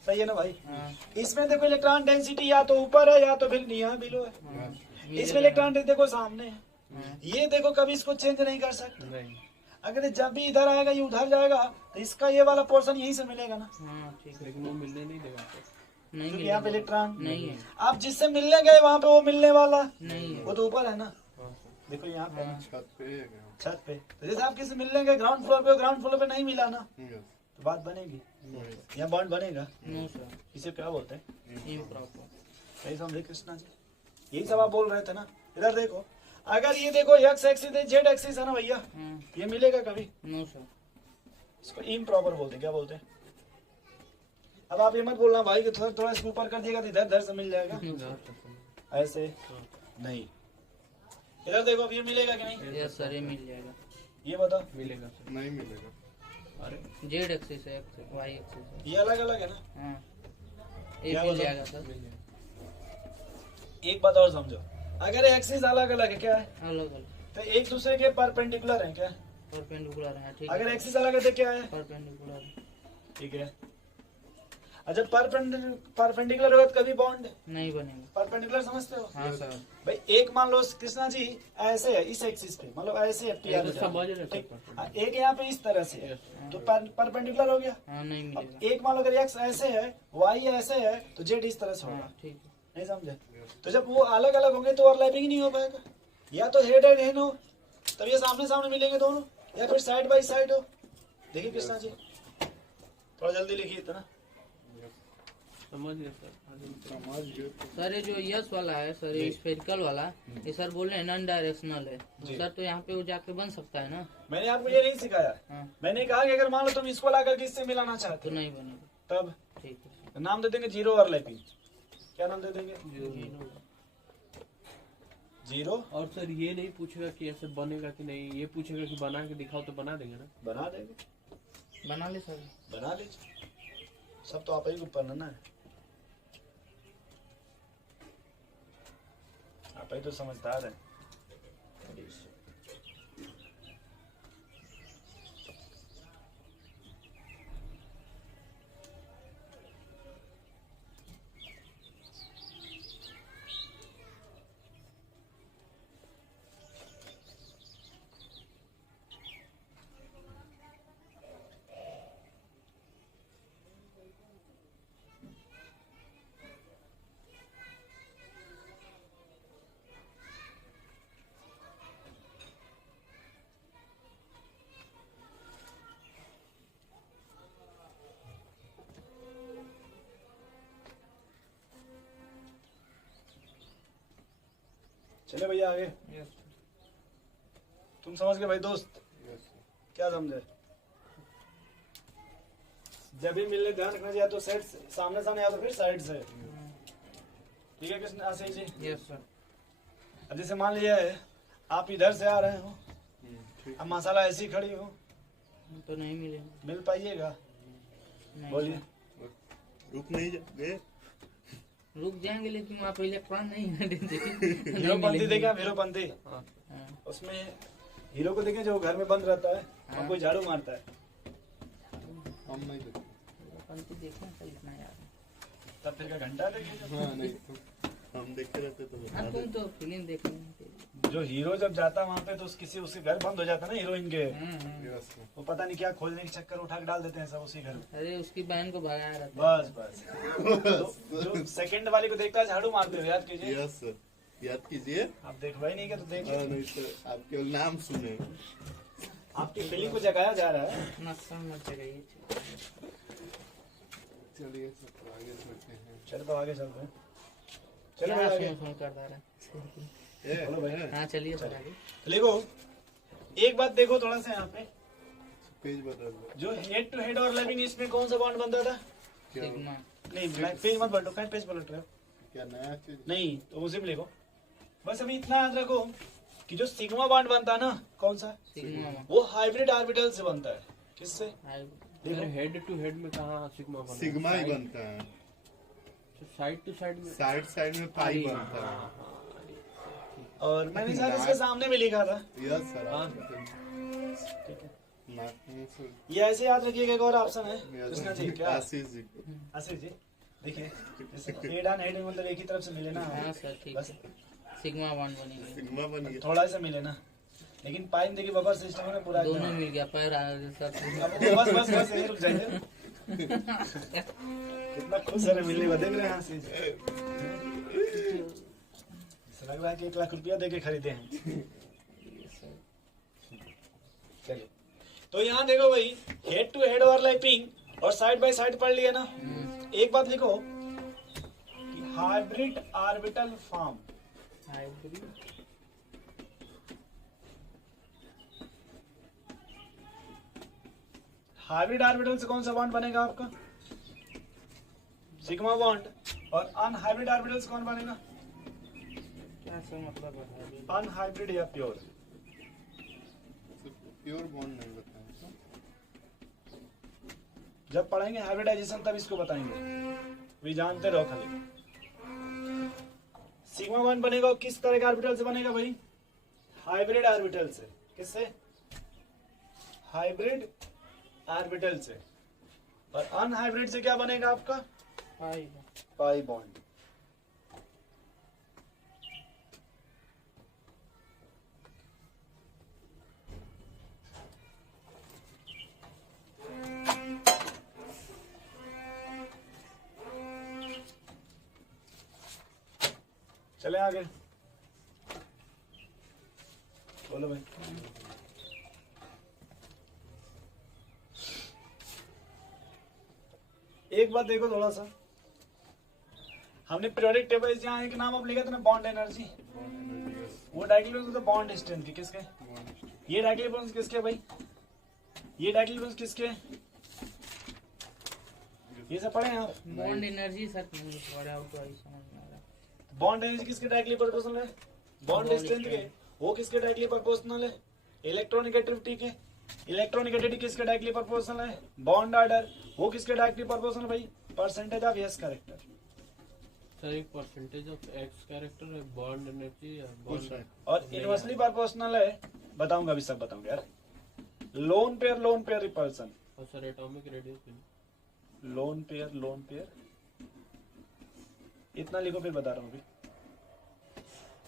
सही है ना भाई? हाँ, इसमें देखो इलेक्ट्रॉन डेंसिटी या तो ऊपर है या तो फिर यहाँ बिलो है। हाँ, इसमें इलेक्ट्रॉन डेंसिटी देखो सामने है, हाँ, ये देखो कभी इसको चेंज नहीं कर सकते। नहीं। अगर जब भी इधर आएगा ये उधर जाएगा तो इसका ये वाला पोर्शन यहीं से मिलेगा ना, हाँ, ठीक है। लेकिन वो मिलने नहीं देगा सर। नहीं क्योंकि यहाँ पे मिलेगा। इलेक्ट्रॉन नहीं है, आप जिससे मिलने गए वहां पे वो मिलने वाला नहीं है। वो तो ऊपर है ना। हाँ सर। देखो यहाँ पे हाँ, छत पे है क्या? छत पे, तो जैसे आप किसी मिलने गए ग्राउंड फ्लोर पे, ग्राउंड फ्लोर पे नहीं मिला ना Yes, तो बात बनेगी, yes, यहाँ बॉन्ड बनेगा। नो सर, इसे क्या बोलते हैं? इम्प्रॉपर। सही समझे कृष्णा जी? यही सब आप बोल रहे थे ना। इधर देखो, अगर ये देखो एक्स एक्सिस है, जेड एक्सिस है ना भैया, हाँ, ये मिलेगा कभी? No sir. इसको इम्प्रॉपर बोलते हैं। क्या बोलते हैं? अब आप ये मत बोलना भाई कि थोड़ा थोड़ा इसको ऊपर कर दिएगा तो इधर इधर से मिल जाएगा, हाँ, सर। ऐसे नहीं। इधर देखो, अब ये मिलेगा कि नहीं? यस सर, ये मिल जाएगा। ये बताओ, मिलेगा सर। नहीं मिलेगा। अरे जेड एक्सिस है, एक्स वाई एक्सिस है। ये अलग अलग है ना। हाँ, ये क्या मिल बोला? जाएगा सर। मिल जाएगा। एक बात और समझो, अगर एक्सिस अलग अलग है क्या है, अलग अलग तो एक दूसरे के परपेंडिकुलर है क्या? परपेंडिकुलर है, ठीक अगर है। एक्सिस अलग है तो क्या है? परपेंडिकुलर ठीक है। अच्छा परपेंडिकुलर होगा तो कभी बॉन्ड नहीं बनेगा। परपेंडिकुलर समझते हो? हाँ सर, भाई एक मान लो कृष्णा जी ऐसे है इस एक्सिस पे, मतलब ऐसे है ये तो समझ रहे ठीक। सर। हाँ, एक यहाँ पे इस तरह से है तो परपेंडिकुलर हो गया। हाँ नहीं अब मिलेगा। एक मान लो अगर एक्स ऐसे है, वाई ऐसे है, तो जेड इस तरह से होगा। हाँ ठीक है। नहीं समझे? तो जब वो अलग अलग होंगे तो ओवरलैपिंग ही नहीं हो पाएगा। या तो हेड एंड हेड हो तब ये सामने सामने मिलेंगे दोनों, या फिर साइड बाई साइड हो। देखिए कृष्णा जी, थोड़ा जल्दी लिखिए इतना। समझ गए सर। समझ गए। सर ये जो यस वाला है सर, ये स्फेरिकल वाला, ये सर बोल रहे हैं नॉन डायरेक्शनल है जी। सर, तो यहाँ पे वो जाके बन सकता है ना? मैंने आपको ये नहीं सिखाया। हाँ, मैंने कहा कि अगर मान लो तुम इसको लाकर के इससे मिलाना चाहते तो हो नहीं बनेगा। तब ठीक है। नाम दे देंगे जीरो ओवरलैपिंग। क्या नाम दे देंगे? जीरो। और सर ये नहीं पूछेगा कि ऐसे बनेगा कि नहीं, ये पूछेगा कि बना के दिखाओ तो बना देंगे ना। बना देंगे, बना ले सर। बना लीजिए, सब तो आप ही को पढ़ना है। आप ही तो समझदार है। चले भैया आगे। तुम समझ गए भाई दोस्त? Yes, क्या समझे? जब भी मिलने ध्यान रखना चाहिए, तो साइड सामने सामने या तो फिर साइड से। ठीक है कृष्ण आशीष जी? Yes sir. अब जैसे मान लिया है आप इधर से आ रहे हो, ठीक। अब मसाला ऐसी खड़ी हो, तो नहीं मिलेगा। मिल पाइएगा? नहीं बोलिए। सर। रुक नहीं जाओगे? रुक जाएंगे लेकिन वहाँ पे इलेक्ट्रॉन नहीं है, डेंसिटी हीरोपंथी देखे आप? हीरोपंथी, हाँ हाँ, उसमें हीरो को देखे जो घर में बंद रहता है और हाँ। कोई झाड़ू मारता है, हम नहीं देखते। पंक्ति देखना सर, इतना याद है। तब फिर का घंटा देखे। हाँ नहीं तो हम देखते रहते तो बता हाँ, तुम देते। तो फिल्म देख रहे हैं। जो हीरो जब जाता वहाँ पे तो उसके घर बंद हो जाता है ना हीरोइन के, Yes, sir. वो पता नहीं क्या खोजने के चक्कर उठा के डाल देते हैं सब उसी घर में। अरे उसकी बहन को भगाया रहता है। बस बस तो जो सेकंड वाले को देखता है झाड़ू मारते हो, याद कीजिए। Yes, sir. याद कीजिए। आप देखवा ही नहीं क्या तो हाँ, देखिए, नहीं तो आप केवल नाम सुने। आपकी फीलिंग को जगाया जा रहा है। नक्शा मत जगाइए। चलिए सर, तो आगे चलते हैं। चलो तो आगे चलते हैं। चलो क्या भाई आगे। सुन कर रहा है। बोलो भाई। हाँ चलिए सर आगे। देखो एक बात देखो थोड़ा सा यहाँ पे, पेज बदल दो। जो हेड टू हेड ओवरलैपिंग इसमें कौन सा बॉन्ड बनता था? क्या सिग्मा नहीं पेज मत पलटो, कहीं पेज पलट रहे हो? क्या नया चीज? नहीं तो उसी में लिखो। बस अभी इतना याद रखो कि जो सिग्मा बॉन्ड बनता है ना, कौन सा? सिग्मा वो हाइब्रिड ऑर्बिटल से बनता है। किससे? देखो हेड टू हेड में कहाँ सिग्मा बनता है? सिग्मा ही बनता है। साइड टू साइड में साइड में पाई बनता है। और मैंने शायद इसके सामने भी लिखा था। Yes sir. ठीक है, नाक ये ऐसे याद रखिएगा। एक और ऑप्शन है में कृष्णा जी, क्या? आशीष जी को। आशीष जी देखिए, हेड ऑन हेड मतलब एक ही तरफ से मिले ना, हाँ सर ठीक बस है, सिग्मा बॉन्ड बनेगा, सिग्मा बन गया। थोड़ा सा मिले ना। लेकिन पाइन देखिए बफर सिस्टम में पूरा दोनों एकदम- मिल गया, पैर सब अब वो बस यहीं रुक जाइए। कितना खुश है मिलने को, देख रहे हैं आशीष? ऐसा लग रहा है कि 1 लाख रुपया देके खरीदे हैं। चलिए, तो यहाँ देखो भाई, हेड टू हेड ओवरलैपिंग और साइड बाय साइड पढ़ लिया ना। एक बात लिखो कि hybrid orbital form. Hybrid hybrid orbital से कौन सा बॉन्ड बनेगा आपका? Sigma bond. और अनहाइब्रिड ऑर्बिटल से कौन बनेगा? क्या सर मतलब है हाइब्रिड? अनहाइब्रिड या प्योर? प्योर बॉन्ड नहीं बताया। जब पढ़ेंगे हाइब्रिडाइजेशन तब इसको बताएंगे, भी जानते रहो खाली। सिग्मा बॉन्ड बनेगा किस तरह के ऑर्बिटल से बनेगा भाई? हाइब्रिड ऑर्बिटल से। किससे? हाइब्रिड ऑर्बिटल से। और अनहाइब्रिड से क्या बनेगा आपका? Pi bond. चले आगे, बोलो भाई। एक बात देखो थोड़ा सा, हमने पीरियोडिक टेबल जहाँ एक नाम आप लिखा था ना, बॉन्ड एनर्जी, वो डायक्लिबर्स तो बॉन्ड स्ट्रेंथ की किसके? ये डायक्लिबर्स किसके भाई? ये डायक्लिबर्स किसके? ये सब पढ़े हैं आप? बॉन्ड एनर्जी सर नहीं पढ़ा हो तो आई समझ में आ रहा। बॉन्ड एनर्जी किसके डायरेक्टली प्रोपोर्शनल है? बॉन्ड स्ट्रेंथ के। वो किसके डायरेक्टली प्रोपोर्शनल है? इलेक्ट्रोनेगेटिविटी के। इलेक्ट्रोनेगेटिविटी किसके डायरेक्टली प्रोपोर्शनल है? Bond order. वो किसके डायरेक्टली प्रोपोर्शनल भाई? Percentage of S character. Sir एक परसेंटेज ऑफ एक्स कैरेक्टर है बॉन्ड एनर्जी या बॉन्ड। और इनवर्सली प्रोपोर्शनल है, बताऊंगा अभी, सब बताऊंगा यार। Lone pair repulsion. और sir atomic radius lone pair इतना लिखो, फिर बता रहा हूँ अभी।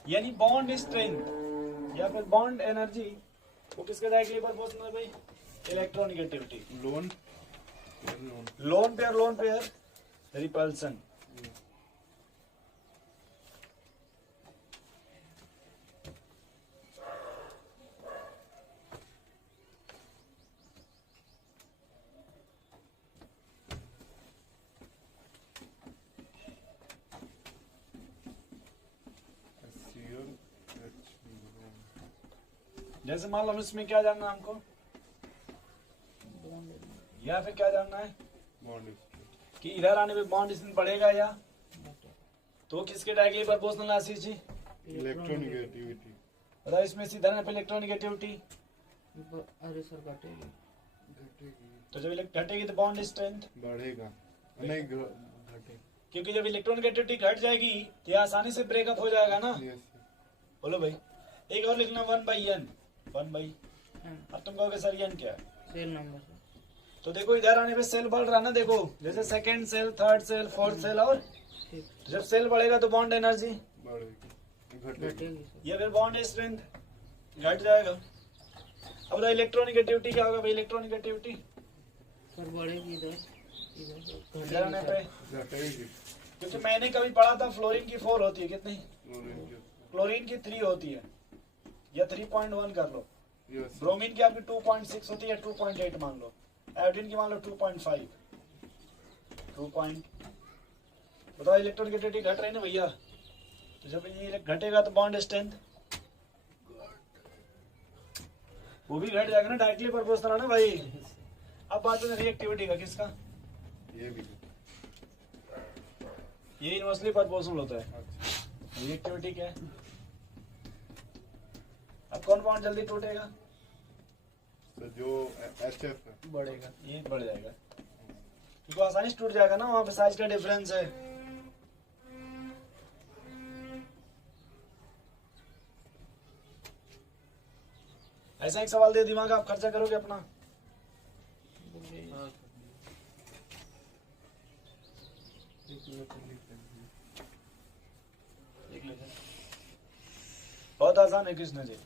यानी बॉन्ड स्ट्रेंथ या फिर बॉन्ड एनर्जी, वो किसके डायरेक्टली प्रोपोर्शनल है भाई? इलेक्ट्रोनेगेटिविटी। Loan pair repulsion. जैसे मान लो हम इसमें क्या जानना है हमको, या फिर क्या जानना है कि इधर आने पे बॉन्ड स्ट्रेंथ बढ़ेगा या, तो किसके डायरेक्टली प्रोपोर्शनल है आशीष जी? इलेक्ट्रोनेगेटिविटी। बताओ इसमें सीधा ना पे इलेक्ट्रोनेगेटिविटी। अरे सर घटेगी, तो जब घटेगी तो बॉन्ड स्ट्रेंथ बढ़ेगा नहीं घटे। क्योंकि जब इलेक्ट्रोनेगेटिविटी घट जाएगी तो ये आसानी से ब्रेकअप हो जाएगा ना। बोलो भाई। एक और लिखना 1/n। 1/, अब तुम कहोगे सर n क्या है? Cell number sir. तो देखो इधर आने पे सेल बढ़ रहा ना, देखो जैसे second cell, third cell, fourth cell, और ठीक, तो जब सेल बढ़ेगा तो बॉन्ड एनर्जी बढ़ेगी घटेगी सर। या फिर बॉन्ड स्ट्रेंथ घट जाएगा। अब बताओ इलेक्ट्रोनेगेटिविटी क्या होगा भाई? इलेक्ट्रोनेगेटिविटी सर बढ़ेगी इधर इधर आने पे, घटेगी। क्योंकि मैंने कभी पढ़ा था फ्लोरीन की 4 होती है, कितनी? क्लोरीन की 3 होती है, या 3.1 कर लो। ब्रोमीन की आपकी 2.6 होती है, 2.8 मान लो। आयोडीन की मान लो 2.5। 2 बताओ इलेक्ट्रोनेगेटिविटी घट रही है ना भैया, तो जब ये घटेगा तो बॉन्ड स्ट्रेंथ वो भी घट जाएगा ना, डायरेक्टली प्रोपोर्शनल है ना भाई। अब बात है रिएक्टिविटी का, किसका? ये भी ये इनवर्सली प्रोपोर्शनल होता है। रिएक्टिविटी क्या है? अब कौन बॉन्ड जल्दी टूटेगा? तो जो HF है बढ़ेगा। ये बढ़ जाएगा, क्योंकि आसानी से टूट जाएगा ना, वहां पे साइज का डिफरेंस है। ऐसा एक सवाल दे, दिमाग आप खर्चा करोगे अपना? हाँ, एक मिनट लिख लेते हैं। बहुत आसान है कृष्ण जी।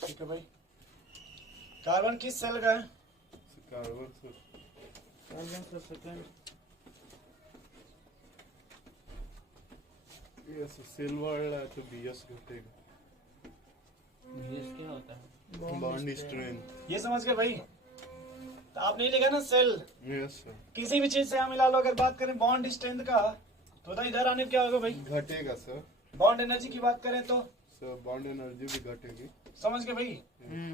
ठीक है भाई। कार्बन किस सेल का है? कार्बन से कार्बन का सेकंड सिल्वर तो BS घटेगा। BS क्या होता है? Bond strength. ये समझ गए भाई? तो आप नहीं लिखा ना सेल, यस सर। किसी भी चीज से हम मिला लो। अगर बात करें बॉन्ड स्ट्रेंथ का, तो इधर आने पे क्या होगा भाई? घटेगा सर। बॉन्ड एनर्जी की बात करें तो सर बॉन्ड एनर्जी भी घटेगी। समझ गए भाई?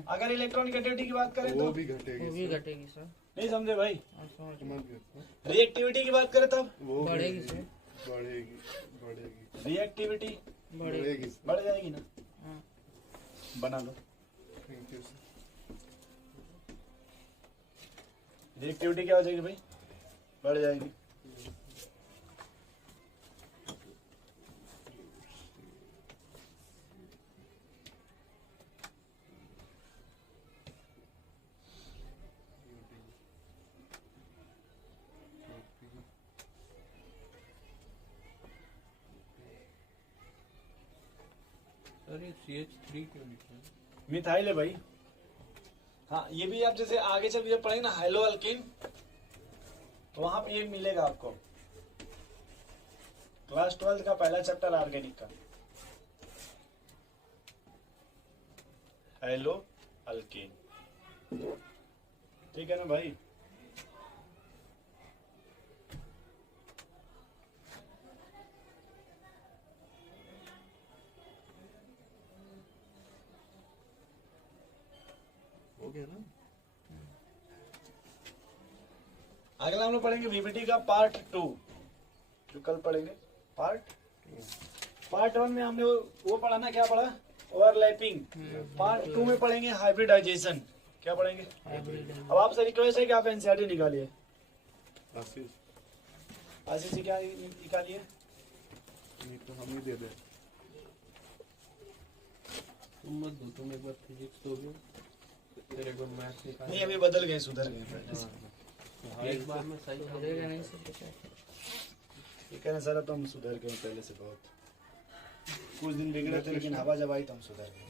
अगर इलेक्ट्रॉनिक की बात करें वो तो भी घटेगी वो भी सर। घटेगी सर। नहीं समझे भाई? हाँ, समझ गए। समझ गए सर। रिएक्टिविटी की बात करें तब वो भी बढ़ेगी सर। बढ़ेगी बढ़ेगी रिएक्टिविटी बढ़ेगी। बढ़ेगी सर। बढ़ जाएगी ना। हाँ। बना लो। Thank you sir. रिएक्टिविटी क्या हो जाएगी भाई? बढ़ जाएगी। सर ये CH3 क्यों लिखा है? मिथाइल है भाई। हाँ, ये भी आप जैसे आगे चल के पढ़ेंगे ना हेलो अल्किन, तो वहां पे ये मिलेगा आपको। क्लास 12 का पहला चैप्टर ऑर्गेनिक का, हेलो अल्किन। ठीक है ना भाई? हो गया ना? अगला हम लोग पढ़ेंगे VBT का पार्ट 2, जो कल पढ़ेंगे। पार्ट 1 में हमने वो पढ़ा ना, क्या पढ़ा? ओवरलैपिंग। पार्ट 2 में पढ़ेंगे हाइब्रिडाइजेशन। क्या पढ़ेंगे? अब आपसे रिक्वेस्ट है कि आप एनसीईआरटी निकालिए। आशीष जी क्या निकालिए? नहीं तो हम ही दे दें। तुम मत दो, तुम एक बार फिजिक्स दोगे, तेरे को मैथ्स निकाल। नहीं, अभी बदल गए, सुधर गए पहले से। एक बार में सही बढ़ेगा नहीं सर बेटा। ठीक है ना सर? अब तो हम सुधर गए पहले से बहुत। कुछ दिन बिगड़े थे, लेकिन हवा जब आई तो हम सुधर गए।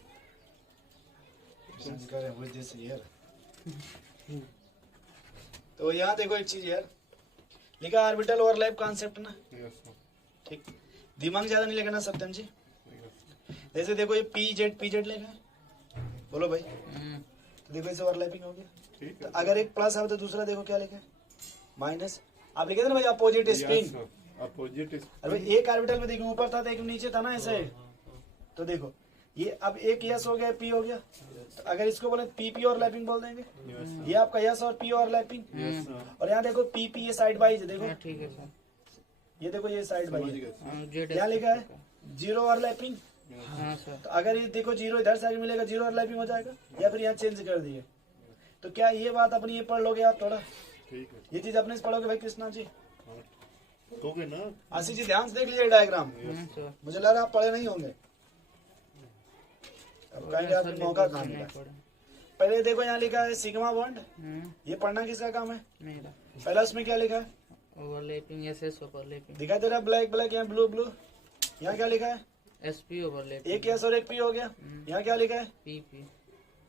With this year। तो यहाँ देखो एक चीज यार, लिखा ऑर्बिटल ओवरलैप कॉन्सेप्ट ना। Yes sir. ठीक, दिमाग ज्यादा नहीं लगाना सत्यम जी। यस। जैसे देखो ये पीजेड लेगा, बोलो भाई। तो देखो इसे ओवरलैपिंग हो गया। ठीक तो है। अगर एक प्लस आए तो दूसरा देखो क्या लिखा है, माइनस। आप लिखे थे ना भाई अपोजिट स्पिन। अपोजिट। अरे भाई एक ऑर्बिटल में देखो ऊपर था तो एक नीचे था ना ऐसे। तो देखो ये अब एक यस हो गया, पी हो गया। तो अगर इसको बोले पी ओवरलैपिंग बोल देंगे। ये आपका यस और पी ओवरलैपिंग। और यहाँ देखो पी ये साइड बाइज देखो। हाँ, ठीक है सर। ये देखो ये साइड बाइज जेड क्या लिखा है? Zero overlapping. हाँ सर। तो अगर ये देखो जीरो इधर साइड मिलेगा, जीरो ओवरलैपिंग हो जाएगा। या फिर यहाँ चेंज कर दिए, तो क्या ये बात अपनी ये पढ़ लोगे आप थोड़ा? ठीक है। ये चीज अपने से पढ़ोगे भाई कृष्णा जी। हो गए ना? आशीष जी ध्यान से देख लीजिए डायग्राम। सर। मुझे लग रहा है आप पढ़े नहीं होंगे। अब कहेंगे आपको मौका कहाँ मिला। पहले देखो यहाँ लिखा है सिग्मा बॉन्ड। ये पढ़ना किसका काम है? मेरा पहला उसमें क्या लिखा है? ओवरलैपिंग एसएस ओवरलैपिंग दिखाई दे रहा है ब्लैक ब्लैक, यहाँ ब्लू ब्लू। यहाँ क्या लिखा है? एसपी ओवरलैपिंग एक यस और एक पी हो गया। यहाँ क्या लिखा है? पीपी।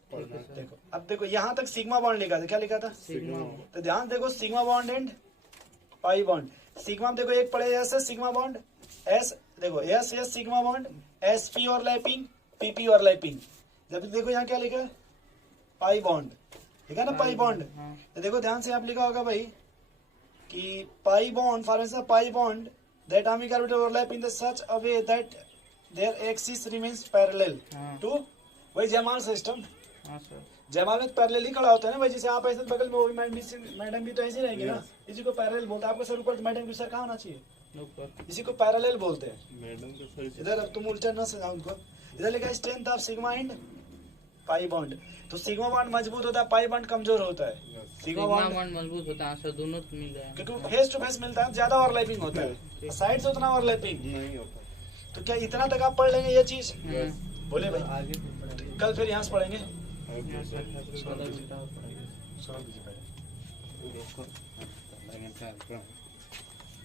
ठीक है सर। देखो अब देखो यहाँ तक सिग्मा बॉन्ड लिखा था, क्या लिखा था? सिग्मा। तो ध्यान देखो sigma bond and pi bond. Sigma में देखो एक पड़े एस है सिग्मा बॉन्ड, एस देखो S S sigma bond, S P overlapping, PP overlapping. जब देखो यहाँ क्या लिखा है, पाई बॉन्ड लिखा है ना, पाई बॉन्ड। हाँ तो देखो ध्यान से आप लिखा होगा भाई कि pi bond formation pi bond that atomic orbital overlap in the such a way that their axis remains parallel हाँ to वही जयमाल सिस्टम। हाँ सर। जयमाल में पैरेलल ही खड़ा होता है ना भाई, जैसे आप ऐसे बगल में वो भी मैडम भी तो ऐसे ही रहेंगे ना, इसी को पैरेलल बोलते हैं। आपका सर ऊपर, मैडम के सर कहाँ होना चाहिए, ऊपर। इसी को पैरेलल बोलते हैं। मैडम का सर इधर अब तुम उल्टा ना सजाओ उनको। इधर लिखा है strength of sigma and pi bond. तो सिग्मा बॉन्ड मजबूत होता है, पाई बॉन्ड कमजोर होता है। सिग्मा सिग्मा बॉन्ड बॉन्ड मजबूत होता है सर, दोनों तो मिल रहे हैं। क्योंकि फेस टू फेस मिलता है, ज्यादा ओवरलैपिंग होता है, साइड से उतना ओवरलैपिंग नहीं होता। तो क्या इतना तक आप पढ़ लेंगे ये चीज? हाँ। बोले भाई आगे भी पढ़ाएंगे। कल फिर यहाँ से पढ़ेंगे। हाँ सर, आधा घंटा और पढ़ाएंगे। देखो,